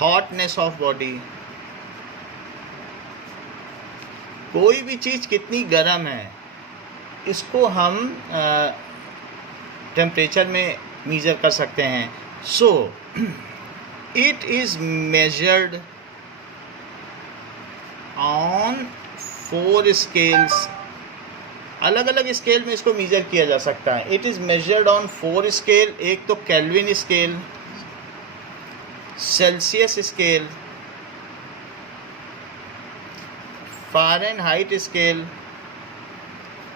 hotness of body. कोई भी चीज़ कितनी गर्म है इसको हम टेम्परेचर में मेज़र कर सकते हैं। सो it is measured on 4 scales. अलग अलग स्केल में इसको मेज़र किया जा सकता है। It is measured on 4 scale. एक तो Kelvin scale, Celsius scale, Fahrenheit scale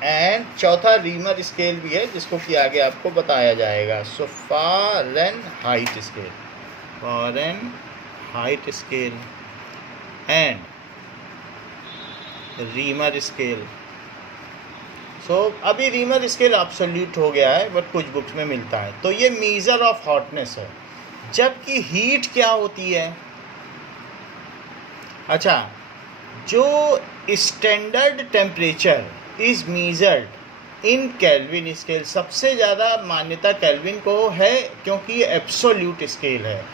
and चौथा रीमर स्केल भी है जिसको कि आगे आपको बताया जाएगा। So Fahrenheit scale, Fahrenheit scale and Romer scale. So अभी रीमर स्केल एब्सोल्यूट हो गया है बट कुछ बुक्स में मिलता है। तो ये मेजर ऑफ हॉटनेस है। जबकि हीट क्या होती है? अच्छा, जो standard temperature is measured in kelvin scale. सबसे ज़्यादा मान्यता केल्विन को है क्योंकि ये एब्सोल्यूट स्केल है।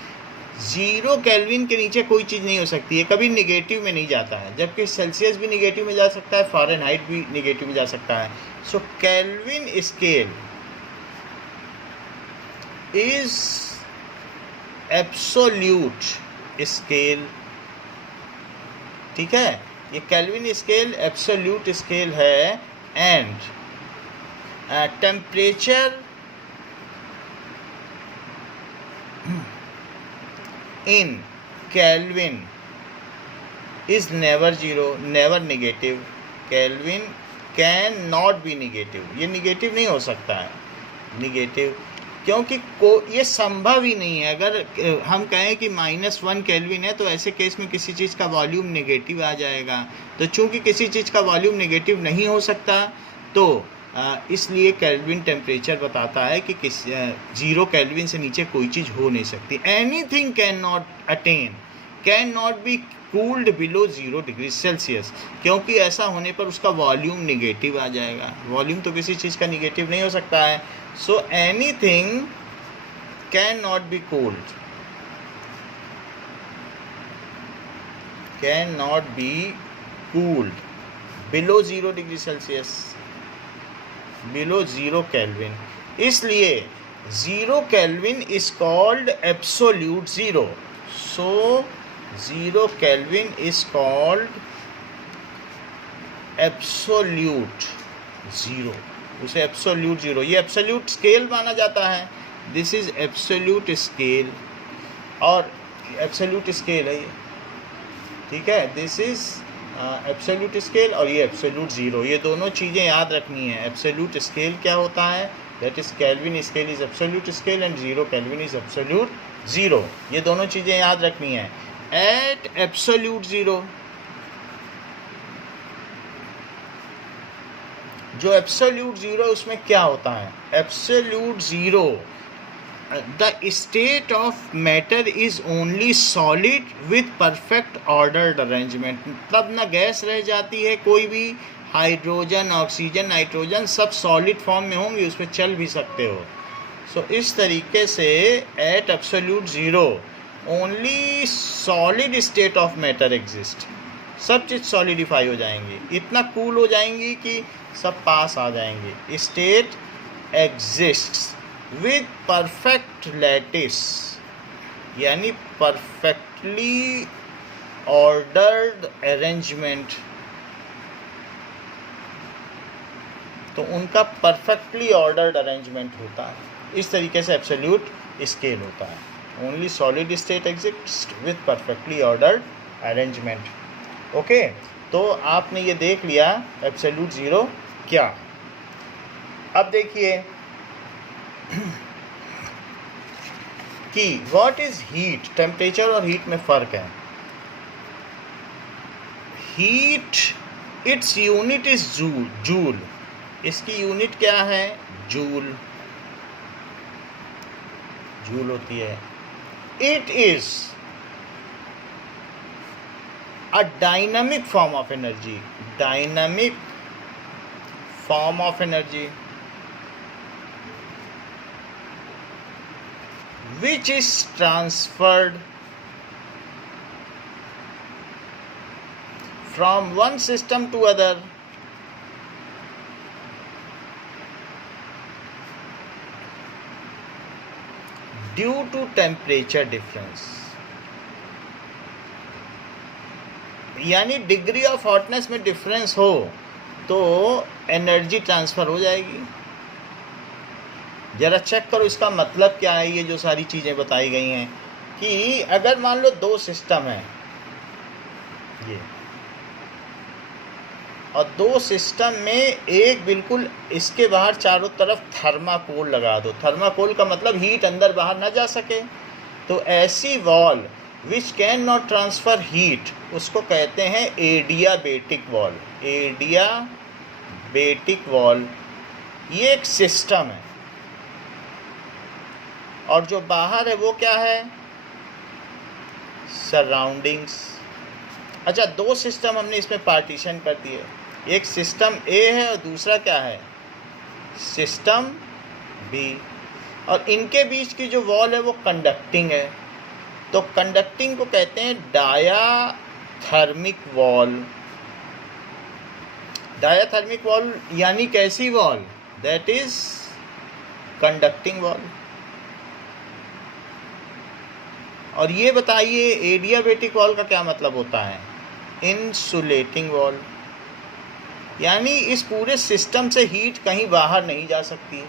0 केल्विन के नीचे कोई चीज़ नहीं हो सकती है, कभी निगेटिव में नहीं जाता है। जबकि सेल्सियस भी निगेटिव में जा सकता है, फ़ारेनहाइट भी निगेटिव में जा सकता है। So Kelvin scale is absolute scale. ठीक है, ये केल्विन स्केल एब्सोल्यूट स्केल है। And temperature in Kelvin is never 0, never negative. Kelvin can not be negative, ये नेगेटिव नहीं हो सकता है। नेगेटिव क्योंकि ये संभव ही नहीं है। अगर हम कहें कि -1 केल्विन है तो ऐसे केस में किसी चीज़ का वॉल्यूम नेगेटिव आ जाएगा। तो चूंकि किसी चीज़ का वॉल्यूम नेगेटिव नहीं हो सकता तो इसलिए केल्विन टेम्परेचर बताता है कि 0 केल्विन से नीचे कोई चीज़ हो नहीं सकती। Anything can not attain, can not B cooled below 0 degree Celsius, क्योंकि ऐसा होने पर उसका वॉल्यूम नेगेटिव आ जाएगा। वॉल्यूम तो किसी चीज़ का नेगेटिव नहीं हो सकता है। So anything can not B cooled, can not B cooled below 0 degree Celsius, below 0 kelvin. इसलिए 0 kelvin is called absolute 0। So 0 kelvin is called absolute 0। उसे एब्सोल्यूट 0, ये एब्सोल्यूट स्केल माना जाता है। दिस इज एब्सोल्यूट स्केल और absolute scale है ये। ठीक है, दिस इज एब्सोल्यूट स्केल और ये एब्सोल्यूट 0। ये दोनों चीज़ें याद रखनी है। एब्सोल्यूट स्केल क्या होता है? That is kelvin scale is absolute scale and 0 kelvin is absolute 0। ये दोनों चीज़ें याद रखनी है। एट एब्सोल्यूट 0, जो एब्सोल्यूट 0 उसमें क्या होता है? Absolute 0 the state of matter is only solid with perfect ordered arrangement. मतलब ना गैस रह जाती है कोई भी, हाइड्रोजन, ऑक्सीजन, नाइट्रोजन सब सॉलिड फॉर्म में होंगे, उस पर चल भी सकते हो। सो इस तरीके से at absolute zero only solid state of matter exist. सब चीज़ सॉलिडिफाई हो जाएंगी, इतना कूल हो जाएंगी कि सब पास आ जाएंगे। State exists with perfect lattice, यानी परफेक्टली ऑर्डर्ड अरेंजमेंट। तो उनका परफेक्टली ऑर्डर्ड अरेंजमेंट होता है। इस तरीके से एब्सोल्यूट स्केल होता है। Only solid state exist with perfectly ordered arrangement. Okay, तो आपने ये देख लिया एब्सोल्यूट ज़ीरो क्या। अब देखिए कि व्हाट इज हीट। टेम्परेचर और हीट में फ़र्क है। Heat its unit is joule. इसकी यूनिट क्या है? जूल। जूल होती है। It is a dynamic form of energy. Dynamic form of energy which is transferred from one system to other due to temperature difference। यानी degree of hotness में difference हो तो energy transfer हो जाएगी। ज़रा check करो इसका मतलब क्या है। ये जो सारी चीज़ें बताई गई हैं कि अगर मान लो दो सिस्टम हैं ये, और दो सिस्टम में एक बिल्कुल इसके बाहर चारों तरफ थर्माकोल लगा दो। थर्माकोल का मतलब हीट अंदर बाहर ना जा सके। तो ऐसी wall which can not transfer heat उसको कहते हैं एडियाबेटिक वॉल। एडियाबेटिक वॉल ये एक सिस्टम है, और जो बाहर है वो क्या है? सराउंडिंग्स। अच्छा, दो सिस्टम हमने इसमें पार्टीशन कर दिए। एक सिस्टम ए है और दूसरा क्या है? System B. और इनके बीच की जो वॉल है वो कंडक्टिंग है। तो कंडक्टिंग को कहते हैं डायाथर्मिक वॉल। डायाथर्मिक वॉल यानी कैसी wall? That is conducting wall. और ये बताइए एडियाबेटिक वॉल का क्या मतलब होता है? Insulating wall. यानी इस पूरे सिस्टम से हीट कहीं बाहर नहीं जा सकती।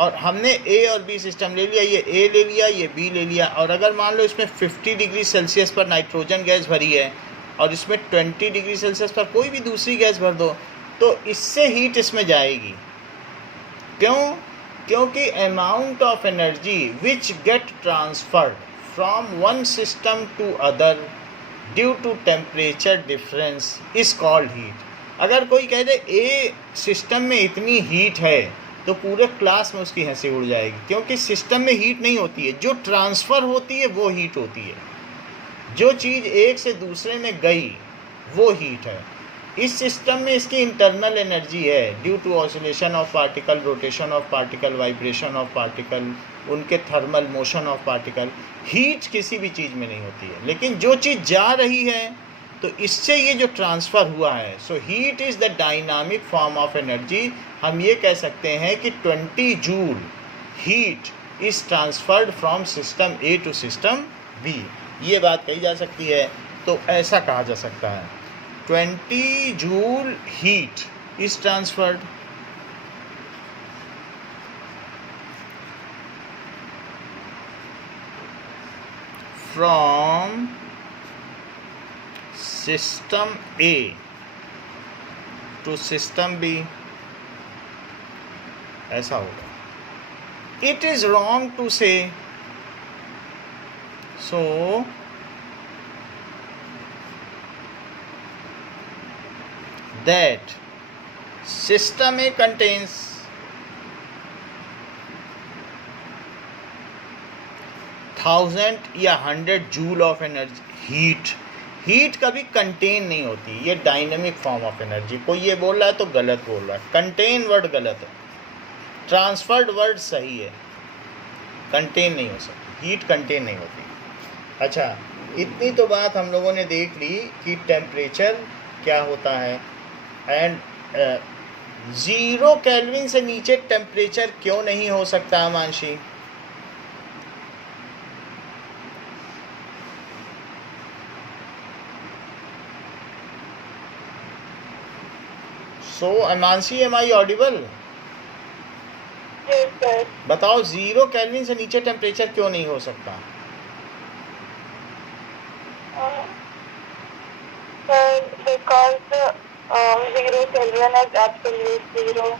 और हमने ए और बी सिस्टम ले लिया, ये ए ले लिया, ये बी ले लिया। और अगर मान लो इसमें 50 डिग्री सेल्सियस पर नाइट्रोजन गैस भरी है और इसमें 20 डिग्री सेल्सियस पर कोई भी दूसरी गैस भर दो, तो इससे हीट इसमें जाएगी। क्यों? क्योंकि amount of energy which get transferred from one system to other due to temperature difference is called heat। अगर कोई कह दे ए सिस्टम में इतनी हीट है तो पूरे क्लास में उसकी हंसी उड़ जाएगी, क्योंकि सिस्टम में हीट नहीं होती है। जो ट्रांसफ़र होती है वो हीट होती है। जो चीज़ एक से दूसरे में गई वो हीट है। इस सिस्टम में इसकी इंटरनल एनर्जी है due to oscillation of particle, rotation of particle, vibration of particle, उनके thermal motion of particle. Heat किसी भी चीज़ में नहीं होती है। लेकिन जो चीज़ जा रही है तो इससे ये जो ट्रांसफ़र हुआ है, so heat is the dynamic form of energy. हम ये कह सकते हैं कि 20 joule heat is transferred from system A to system B. ये बात कही जा सकती है। तो ऐसा कहा जा सकता है 20 joule heat is transferred from system A to system B। ऐसा होगा। It is wrong to say so that system A contains thousand या 100 joule of energy heat. Heat कभी कंटेन नहीं होती, ये डायनेमिक फॉर्म ऑफ एनर्जी। कोई ये बोल रहा है तो गलत बोल रहा है, कंटेन वर्ड गलत है, ट्रांसफर्ड वर्ड सही है। कंटेन नहीं हो सकती, हीट कंटेन नहीं होती। अच्छा, इतनी तो बात हम लोगों ने देख ली कि टेम्परेचर क्या होता है, एंड 0 केल्विन से नीचे टेम्परेचर क्यों नहीं हो सकता Mansi? So Mansi, am I audible? Yes, sir. बताओ 0 केल्विन से नीचे टेम्परेचर क्यों नहीं हो सकता? Sir, because 0 Kelvin is absolute 0.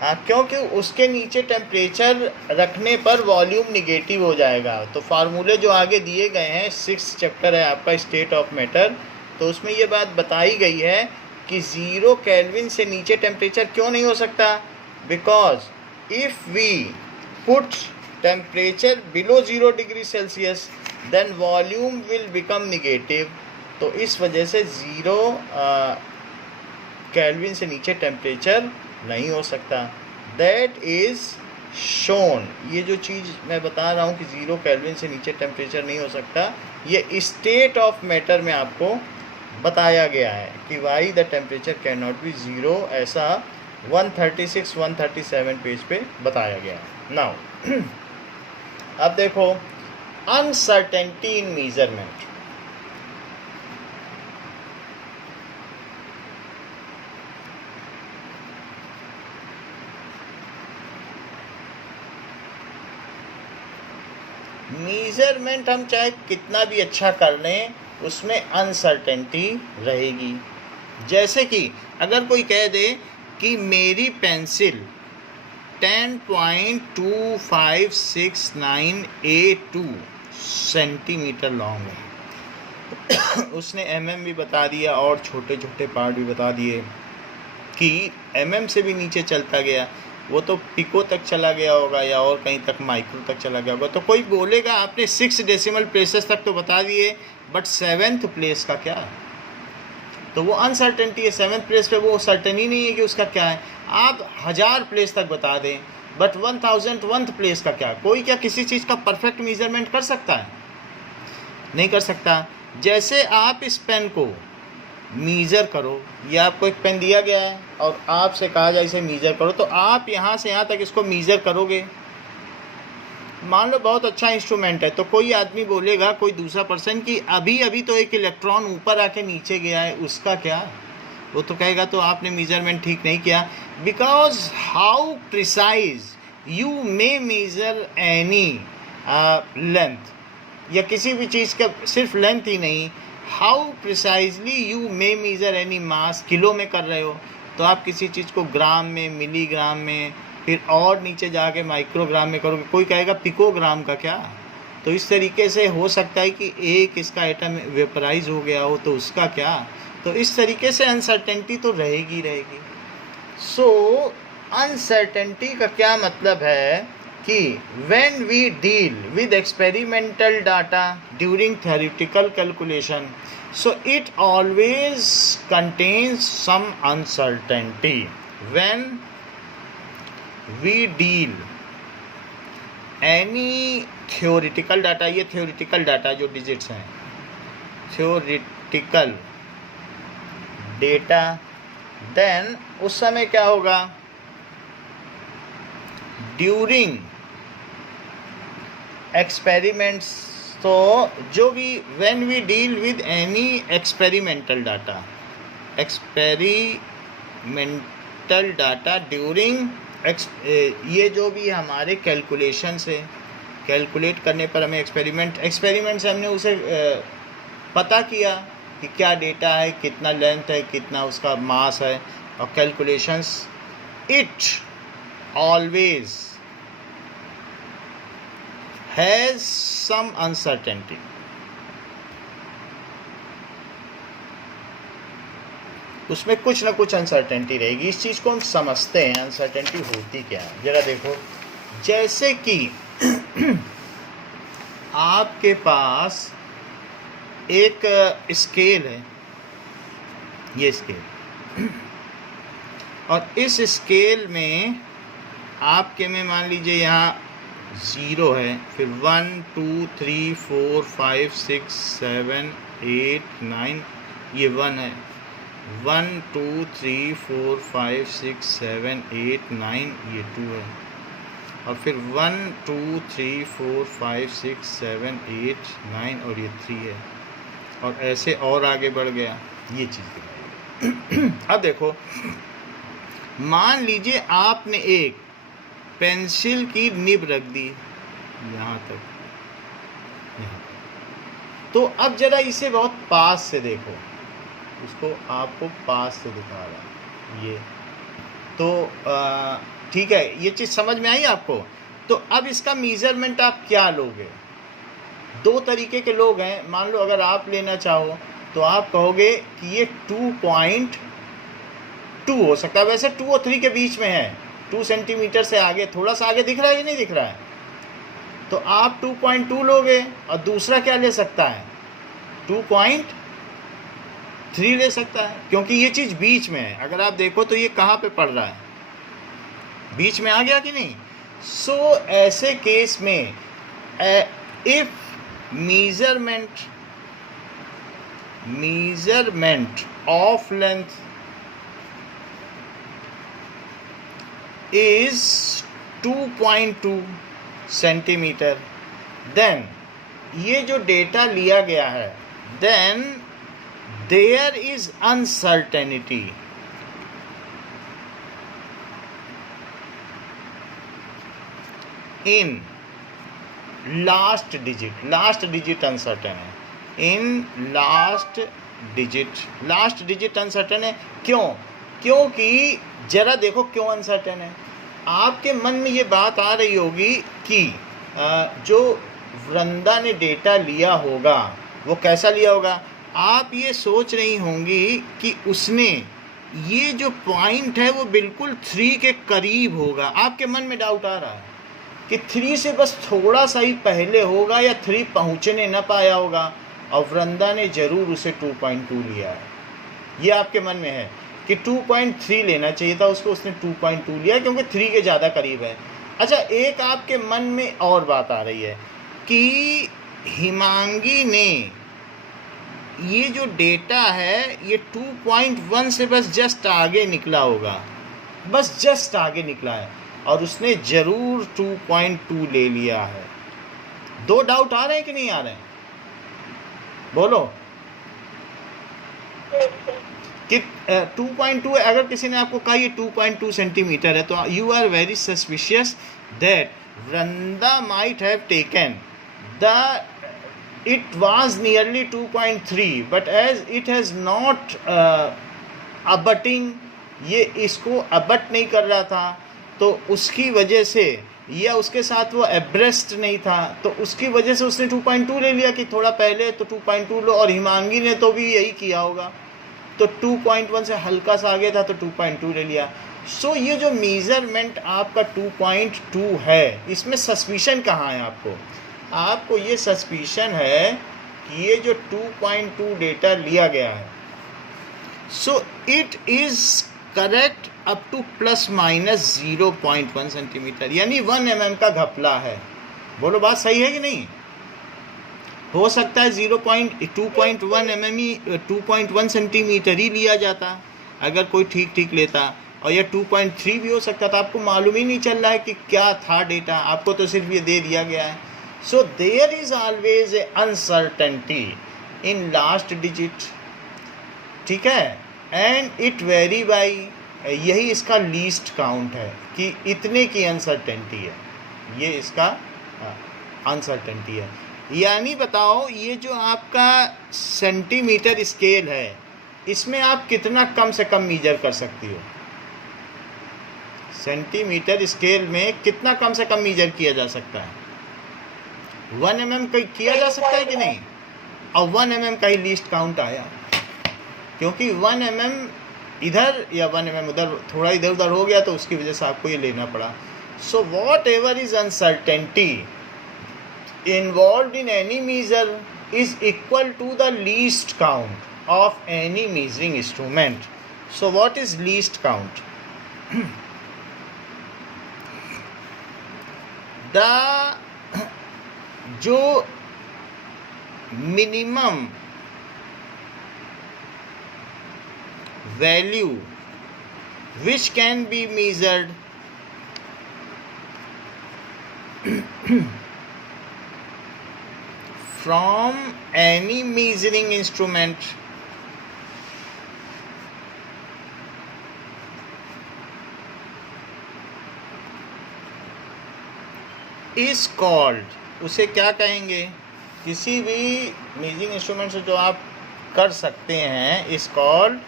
हाँ, क्योंकि उसके नीचे टेम्परेचर रखने पर वॉल्यूम निगेटिव हो जाएगा। तो फार्मूले जो आगे दिए गए हैं, 6 चैप्टर है आपका स्टेट ऑफ मैटर, तो उसमें ये बात बताई गई है कि 0 केल्विन से नीचे टेम्परेचर क्यों नहीं हो सकता? Because if we put temperature below 0 degree Celsius then volume will become negative. तो इस वजह से 0 केल्विन से नीचे टेम्परेचर नहीं हो सकता। That is shown. ये जो चीज़ मैं बता रहा हूँ कि 0 केल्विन से नीचे टेम्परेचर नहीं हो सकता, ये स्टेट ऑफ मैटर में आपको बताया गया है कि why the temperature can not B 0, ऐसा 136-137 पेज पे बताया गया है। नाउ अब देखो अनसर्टेनिटी इन मेजरमेंट। मेजरमेंट हम चाहे कितना भी अच्छा कर लें, उसमें अनसर्टेनिटी रहेगी। जैसे कि अगर कोई कह दे कि मेरी पेंसिल 10.256982 सेंटीमीटर लॉन्ग है। उसने mm भी बता दिया और छोटे छोटे पार्ट भी बता दिए कि mm से भी नीचे चलता गया, वो तो पिको तक चला गया होगा या और कहीं तक माइक्रो तक चला गया होगा। तो कोई बोलेगा आपने 6 डेसिमल प्लेसेस तक तो बता दिए, बट 7th प्लेस का क्या? तो वो अनसर्टेनिटी है। 7th प्लेस पे वो सर्टेन ही नहीं है कि उसका क्या है। आप 1000 प्लेस तक बता दें, बट 1001th प्लेस का क्या? कोई क्या किसी चीज़ का परफेक्ट मेजरमेंट कर सकता है? नहीं कर सकता। जैसे आप इस पेन को मीज़र करो, या आपको एक पेन दिया गया है और आपसे कहा जाए इसे मीज़र करो, तो आप यहाँ से यहाँ तक इसको मीज़र करोगे। मान लो बहुत अच्छा इंस्ट्रूमेंट है, तो कोई आदमी बोलेगा, कोई दूसरा पर्सन, कि अभी अभी तो एक इलेक्ट्रॉन ऊपर आके नीचे गया है, उसका क्या? वो तो कहेगा तो आपने मेजरमेंट ठीक नहीं किया। Because how precise you may measure any length, या किसी भी चीज़ का सिर्फ लेंथ ही नहीं, how precisely you may measure any mass. Kilo में कर रहे हो तो आप किसी चीज़ को ग्राम में, मिलीग्राम में, फिर और नीचे जाके माइक्रोग्राम में करोगे। कोई कहेगा पिकोग्राम का क्या? तो इस तरीके से हो सकता है कि एक इसका एटम वेपराइज हो गया हो, तो उसका क्या? तो इस तरीके से अनसर्टेनिटी तो रहेगी रहेगी। सो अनसर्टेनिटी का क्या मतलब है कि when we deal with experimental data during theoretical calculation, so it always contains some uncertainty. When we deal any theoretical data, ये theoretical data जो digits हैं, theoretical data, then उस समय क्या होगा? ड्यूरिंग एक्सपेरिमेंट्स, तो जो भी when we deal with any experimental data during ये जो भी हमारे कैलकुलेशन से, कैलकुलेट करने पर हमें एक्सपेरिमेंट से हमने उसे पता किया कि क्या डेटा है, कितना लेंथ है, कितना उसका मास है, और calculations, it always has some uncertainty. उसमें कुछ ना कुछ अनसर्टेनिटी रहेगी। इस चीज़ को हम समझते हैं अनसर्टेनिटी होती क्या है। जरा देखो, जैसे कि आपके पास एक स्केल है, ये स्केल, और इस स्केल में आपके में मान लीजिए यहाँ 0 है, फिर 1 2 3 4 5 6 7 8 9, ये 1 है, 1 2 3 4 5 6 7 8 9, ये 2 है, और फिर 1 2 3 4 5 6 7 8 9 और ये 3 है, और ऐसे और आगे बढ़ गया, ये चीज़ दिखाई। अब देखो, मान लीजिए आपने एक पेंसिल की निब रख दी यहाँ तक, यहाँ तक। तो अब जरा इसे बहुत पास से देखो, इसको आपको पास से दिखा रहा है ये, तो ठीक है, ये चीज़ समझ में आई आपको। तो अब इसका मेजरमेंट आप क्या लोगे? दो तरीके के लोग हैं। मान लो अगर आप लेना चाहो तो आप कहोगे कि ये 2.2 हो सकता है, वैसे 2 और 3 के बीच में है, 2 सेंटीमीटर से आगे, थोड़ा सा आगे दिख रहा है कि नहीं दिख रहा है, तो आप 2.2 लोगे, और दूसरा क्या ले सकता है, 2.3 ले सकता है, क्योंकि ये चीज़ बीच में है। अगर आप देखो तो ये कहाँ पे पड़ रहा है, बीच में आ गया कि नहीं। सो ऐसे केस में if measurement of length is 2.2 centimetre, then ये जो डेटा लिया गया है, then there is uncertainty in last digit uncertain है, इन लास्ट डिजिट अनसर्टेन है। क्योंकि जरा देखो क्यों अनसर्टेन है। आपके मन में ये बात आ रही होगी कि जो वृंदा ने डेटा लिया होगा वो कैसा लिया होगा। आप ये सोच रही होंगी कि उसने ये जो पॉइंट है वो बिल्कुल 3 के करीब होगा। आपके मन में डाउट आ रहा है कि 3 से बस थोड़ा सा ही पहले होगा, या 3 पहुंचने न पाया होगा, और वृंदा ने ज़रूर उसे 2.2 लिया है। ये आपके मन में है कि 2.3 लेना चाहिए था उसको, उसने 2.2 लिया क्योंकि 3 के ज़्यादा करीब है। अच्छा, एक आपके मन में और बात आ रही है कि हिमांगी ने ये जो डेटा है ये 2.1 से बस जस्ट आगे निकला होगा, बस जस्ट आगे निकला है, और उसने ज़रूर 2.2 ले लिया है। दो डाउट आ रहे हैं कि नहीं आ रहे हैं, बोलो कि 2.2 अगर किसी ने आपको कहा ये 2.2 सेंटीमीटर है, तो you are very suspicious that Vrinda might have taken the it was nearly 2.3 but as it has not abutting, ये इसको अबट नहीं कर रहा था, तो उसकी वजह से, या उसके साथ वो एब्रेस्ट नहीं था, तो उसकी वजह से उसने 2.2 ले लिया कि थोड़ा पहले तो 2.2 लो। और हिमांगी ने तो भी यही किया होगा, तो 2.1 से हल्का सा आगे था तो 2.2 ले लिया। सो ये जो मेज़रमेंट आपका 2.2 है, इसमें सस्पिशन कहाँ है आपको? आपको ये सस्पिशन है कि ये जो 2.2 डेटा लिया गया है, so it is correct up to ±0.1 centimetre, यानी 1 mm का घपला है। बोलो बात सही है कि नहीं? हो सकता है 2.1 mm ही 2.1 सेंटीमीटर ही लिया जाता अगर कोई ठीक लेता, और यह 2.3 भी हो सकता था। आपको मालूम ही नहीं चल रहा है कि क्या था डेटा, आपको तो सिर्फ ये दे दिया गया है। So there is always a uncertainty in last digit, ठीक है, and it vary by, यही इसका लीस्ट काउंट है कि इतने की अनसर्टेनिटी है, ये इसका अनसर्टेनिटी है। यानी बताओ ये जो आपका सेंटीमीटर स्केल है, इसमें आप कितना कम से कम मीजर कर सकती हो? सेंटीमीटर स्केल में कितना कम से कम मीजर किया जा सकता है? 1 mm का किया जा सकता है कि नहीं? और 1 mm का ही लीस्ट काउंट आया, क्योंकि 1 mm इधर या 1 mm उधर, थोड़ा इधर उधर हो गया, तो उसकी वजह से आपको ये लेना पड़ा। So whatever is uncertainty involve in any measure, is equal to the least count of any measuring instrument. So what is least count? the जो minimum value which can be measured from any measuring instrument is called, उसे क्या कहेंगे? किसी भी measuring instrument से जो आप कर सकते हैं is called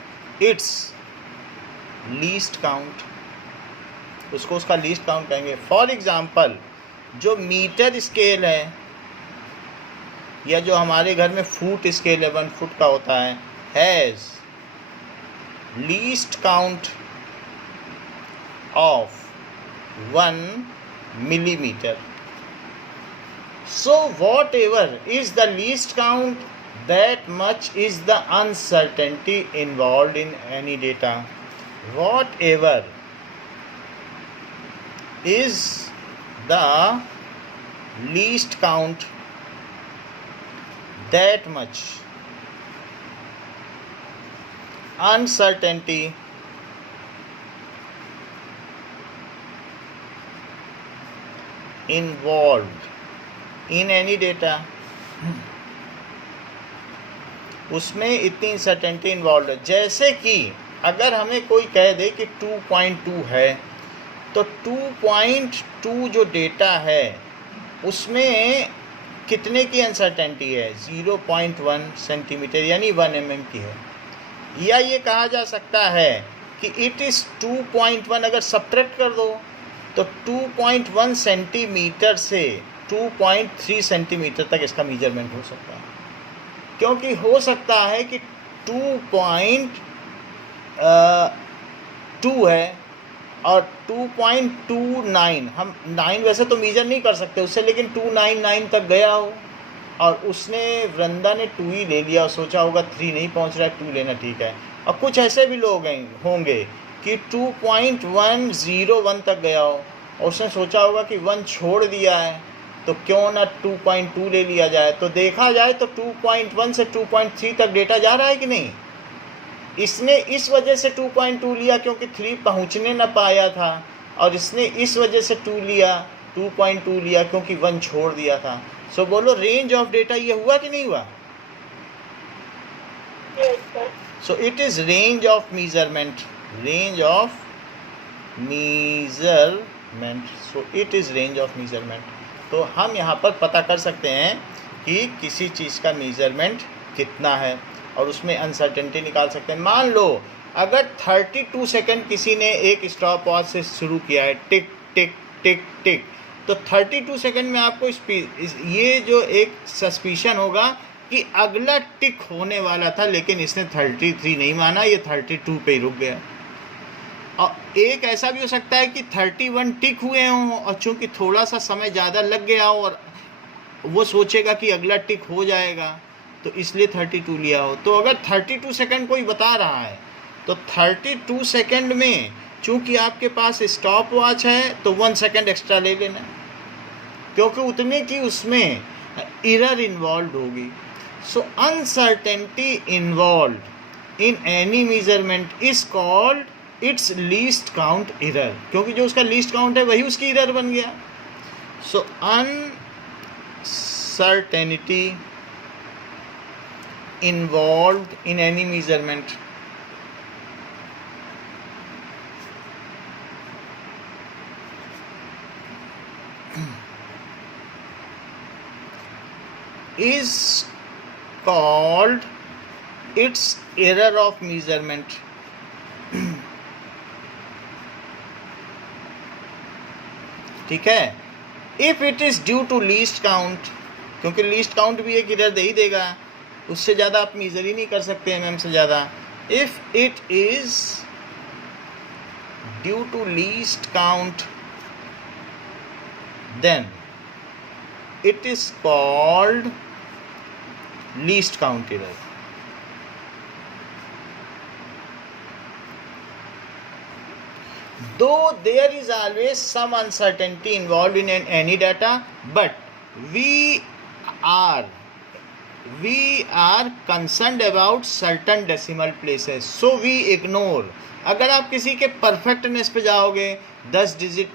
its least count, उसको उसका लीस्ट काउंट कहेंगे. फॉर एग्जांपल जो मीटर स्केल है या जो हमारे घर में फुट स्केल है 1 फुट का होता है, has least count of 1 millimeter. So whatever is the least count, that much is the uncertainty involved in any data. Whatever is the least count, that much uncertainty involved in any data. उसमें इतनी uncertainty involve है. जैसे कि अगर हमें कोई कह दे कि 2.2 है, तो 2.2 जो डेटा है उसमें कितने की अनसर्टेनिटी है? 0.1 सेंटीमीटर यानी 1 mm की है. या ये कहा जा सकता है कि इट इज़ 2.1, अगर सब्ट्रैक्ट कर दो तो 2.1 सेंटीमीटर से 2.3 सेंटीमीटर तक इसका मेजरमेंट हो सकता है. क्योंकि हो सकता है कि 2.2 है और 2.29, हम 9 वैसे तो मेजर नहीं कर सकते उससे, लेकिन 299 तक गया हो और उसने वृंदा ने 2 ही ले लिया और सोचा होगा 3 नहीं पहुंच रहा है, 2 लेना ठीक है. और कुछ ऐसे भी लोग होंगे कि 2.101 तक गया हो और उसने सोचा होगा कि 1 छोड़ दिया है तो क्यों ना 2.2 ले लिया जाए. तो देखा जाए तो 2.1 से 2.3 तक डेटा जा रहा है कि नहीं. इसने इस वजह से 2.2 लिया क्योंकि 3 पहुंचने ना पाया था, और इसने इस वजह से 2.2 लिया क्योंकि 1 छोड़ दिया था. सो बोलो रेंज ऑफ डेटा ये हुआ कि नहीं हुआ? Yes, sir. So it is range of measurement, range of measurement. So it is range of measurement. तो हम यहाँ पर पता कर सकते हैं कि किसी चीज़ का मेजरमेंट कितना है और उसमें अनसर्टेनिटी निकाल सकते हैं. मान लो अगर 32 सेकंड किसी ने एक स्टॉप वॉच से शुरू किया है, टिक टिक टिक टिक, तो 32 सेकंड में आपको ये जो एक सस्पिशन होगा कि अगला टिक होने वाला था, लेकिन इसने 33 नहीं माना, ये 32 पे ही रुक गया. और एक ऐसा भी हो सकता है कि 31 टिक हुए हों और चूंकि थोड़ा सा समय ज़्यादा लग गया हो और वो सोचेगा कि अगला टिक हो जाएगा तो इसलिए 32 लिया हो. तो अगर 32 सेकंड कोई बता रहा है तो 32 सेकंड में चूंकि आपके पास स्टॉप वॉच है तो 1 सेकंड एक्स्ट्रा ले लेना, क्योंकि उतने की उसमें एरर इन्वॉल्व होगी. So uncertainty involve in any measurement is called its least count error, क्योंकि जो उसका लीस्ट काउंट है वही उसकी एरर बन गया. So uncertainty involved in any measurement is called its error of measurement. ठीक है. If it is due to least count, क्योंकि लीस्ट काउंट भी एक एरर दे ही देगा, उससे ज़्यादा आप मेजर ही नहीं कर सकते mm से ज़्यादा. If it is due to least count then it is called least count error. Though there is always some uncertainty involved in any data, but we are concerned about certain decimal places, so we ignore। अगर आप किसी के perfectness पे जाओगे, 10 digit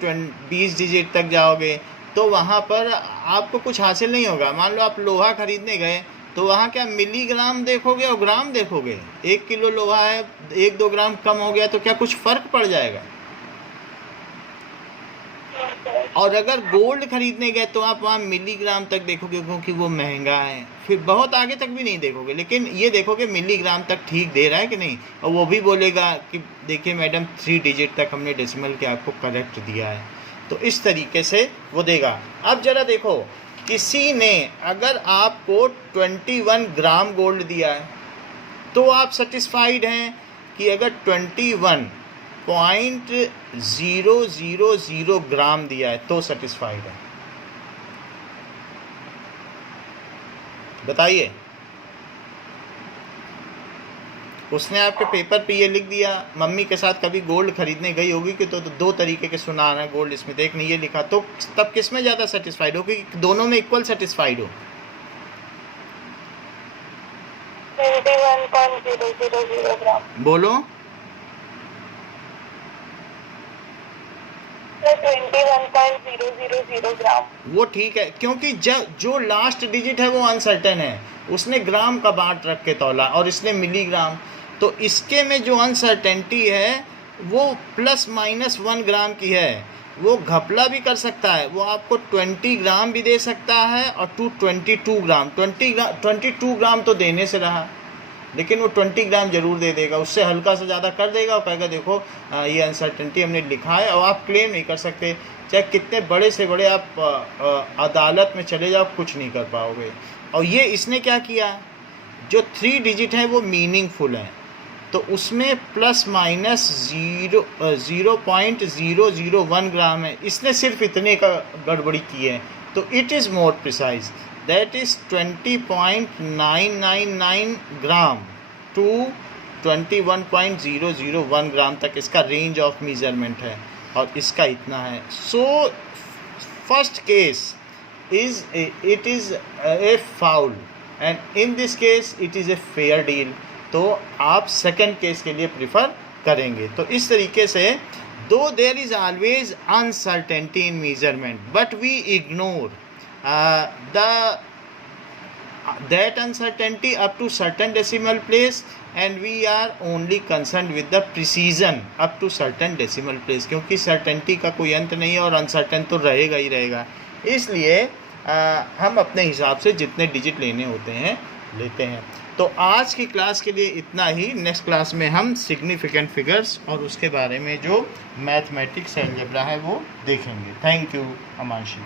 20 digit तक जाओगे, तो वहाँ पर आपको कुछ हासिल नहीं होगा। मान लो आप लोहा खरीदने गए, तो वहाँ क्या मिलीग्राम देखोगे और ग्राम देखोगे? 1 किलो लोहा है, 1-2 ग्राम कम हो गया तो क्या कुछ फ़र्क पड़ जाएगा? और अगर गोल्ड खरीदने गए तो आप वहाँ मिलीग्राम तक देखोगे, क्योंकि वो महंगा है। फिर बहुत आगे तक भी नहीं देखोगे, लेकिन ये देखोगे मिलीग्राम तक ठीक दे रहा है कि नहीं। और वो भी बोलेगा कि देखिए मैडम 3 डिजिट तक हमने डेसिमल के आपको करेक्ट दिया है। तो इस तरीके से वो देगा। अब ज़रा देखो, किसी ने अगर आपको 21 ग्राम गोल्ड दिया है तो आप सेटिस्फाइड हैं कि अगर 21.000 ग्राम दिया है तो सेटिस्फाइड है? बताइए। उसने आपके पेपर पे ये लिख दिया, मम्मी के साथ कभी गोल्ड खरीदने गई होगी कि तो 2 तरीके के सुना रहा है गोल्ड, इसमें देख नहीं ये लिखा, तो तब किस में ज़्यादा सेटिस्फाइड हो, कि दोनों में इक्वल सेटिस्फाइड हो? 21.000 ग्राम। बोलो। 21.000 ग्राम। वो ठीक है, क्योंकि जो लास्ट डिजिट है वो अनसर्टेन है। उसने ग्राम का बांट रख के तौला और इसने मिलीग्राम, तो इसके में जो अनसर्टेनिटी है वो +-1 ग्राम की है। वो घपला भी कर सकता है, वो आपको 20 ग्राम भी दे सकता है और 22 ग्राम। 22 ग्राम तो देने से रहा, लेकिन वो 20 ग्राम जरूर दे देगा। उससे हल्का सा ज़्यादा कर देगा और कहेगा देखो ये अनसर्टेनिटी हमने लिखा है, और आप क्लेम नहीं कर सकते। चाहे कितने बड़े से बड़े आप अदालत में चले जाओ, कुछ नहीं कर पाओगे। और ये इसने क्या किया, जो 3 डिजिट है वो मीनिंगफुल है, तो उसमें +-0.001 ग्राम है। इसने सिर्फ इतने का गड़बड़ी की है, तो it is more precise, that is 20.999 gram to 21.001 gram तक इसका रेंज ऑफ मेजरमेंट है, और इसका इतना है। So first case is it is a foul, and in this case it is a fair deal. तो आप सेकंड केस के लिए प्रिफर करेंगे। तो इस तरीके से though there is always uncertainty in measurement, but we ignore that uncertainty up to certain decimal place, and we are only concerned with the precision up to certain decimal place, क्योंकि certainty का कोई अंत नहीं है और uncertain तो रहेगा ही रहेगा। इसलिए हम अपने हिसाब से जितने डिजिट लेने होते हैं लेते हैं। तो आज की क्लास के लिए इतना ही। नेक्स्ट क्लास में हम सिग्निफिकेंट फिगर्स और उसके बारे में जो मैथमेटिक्स अलजेब्रा है वो देखेंगे। Thank you अमांशी।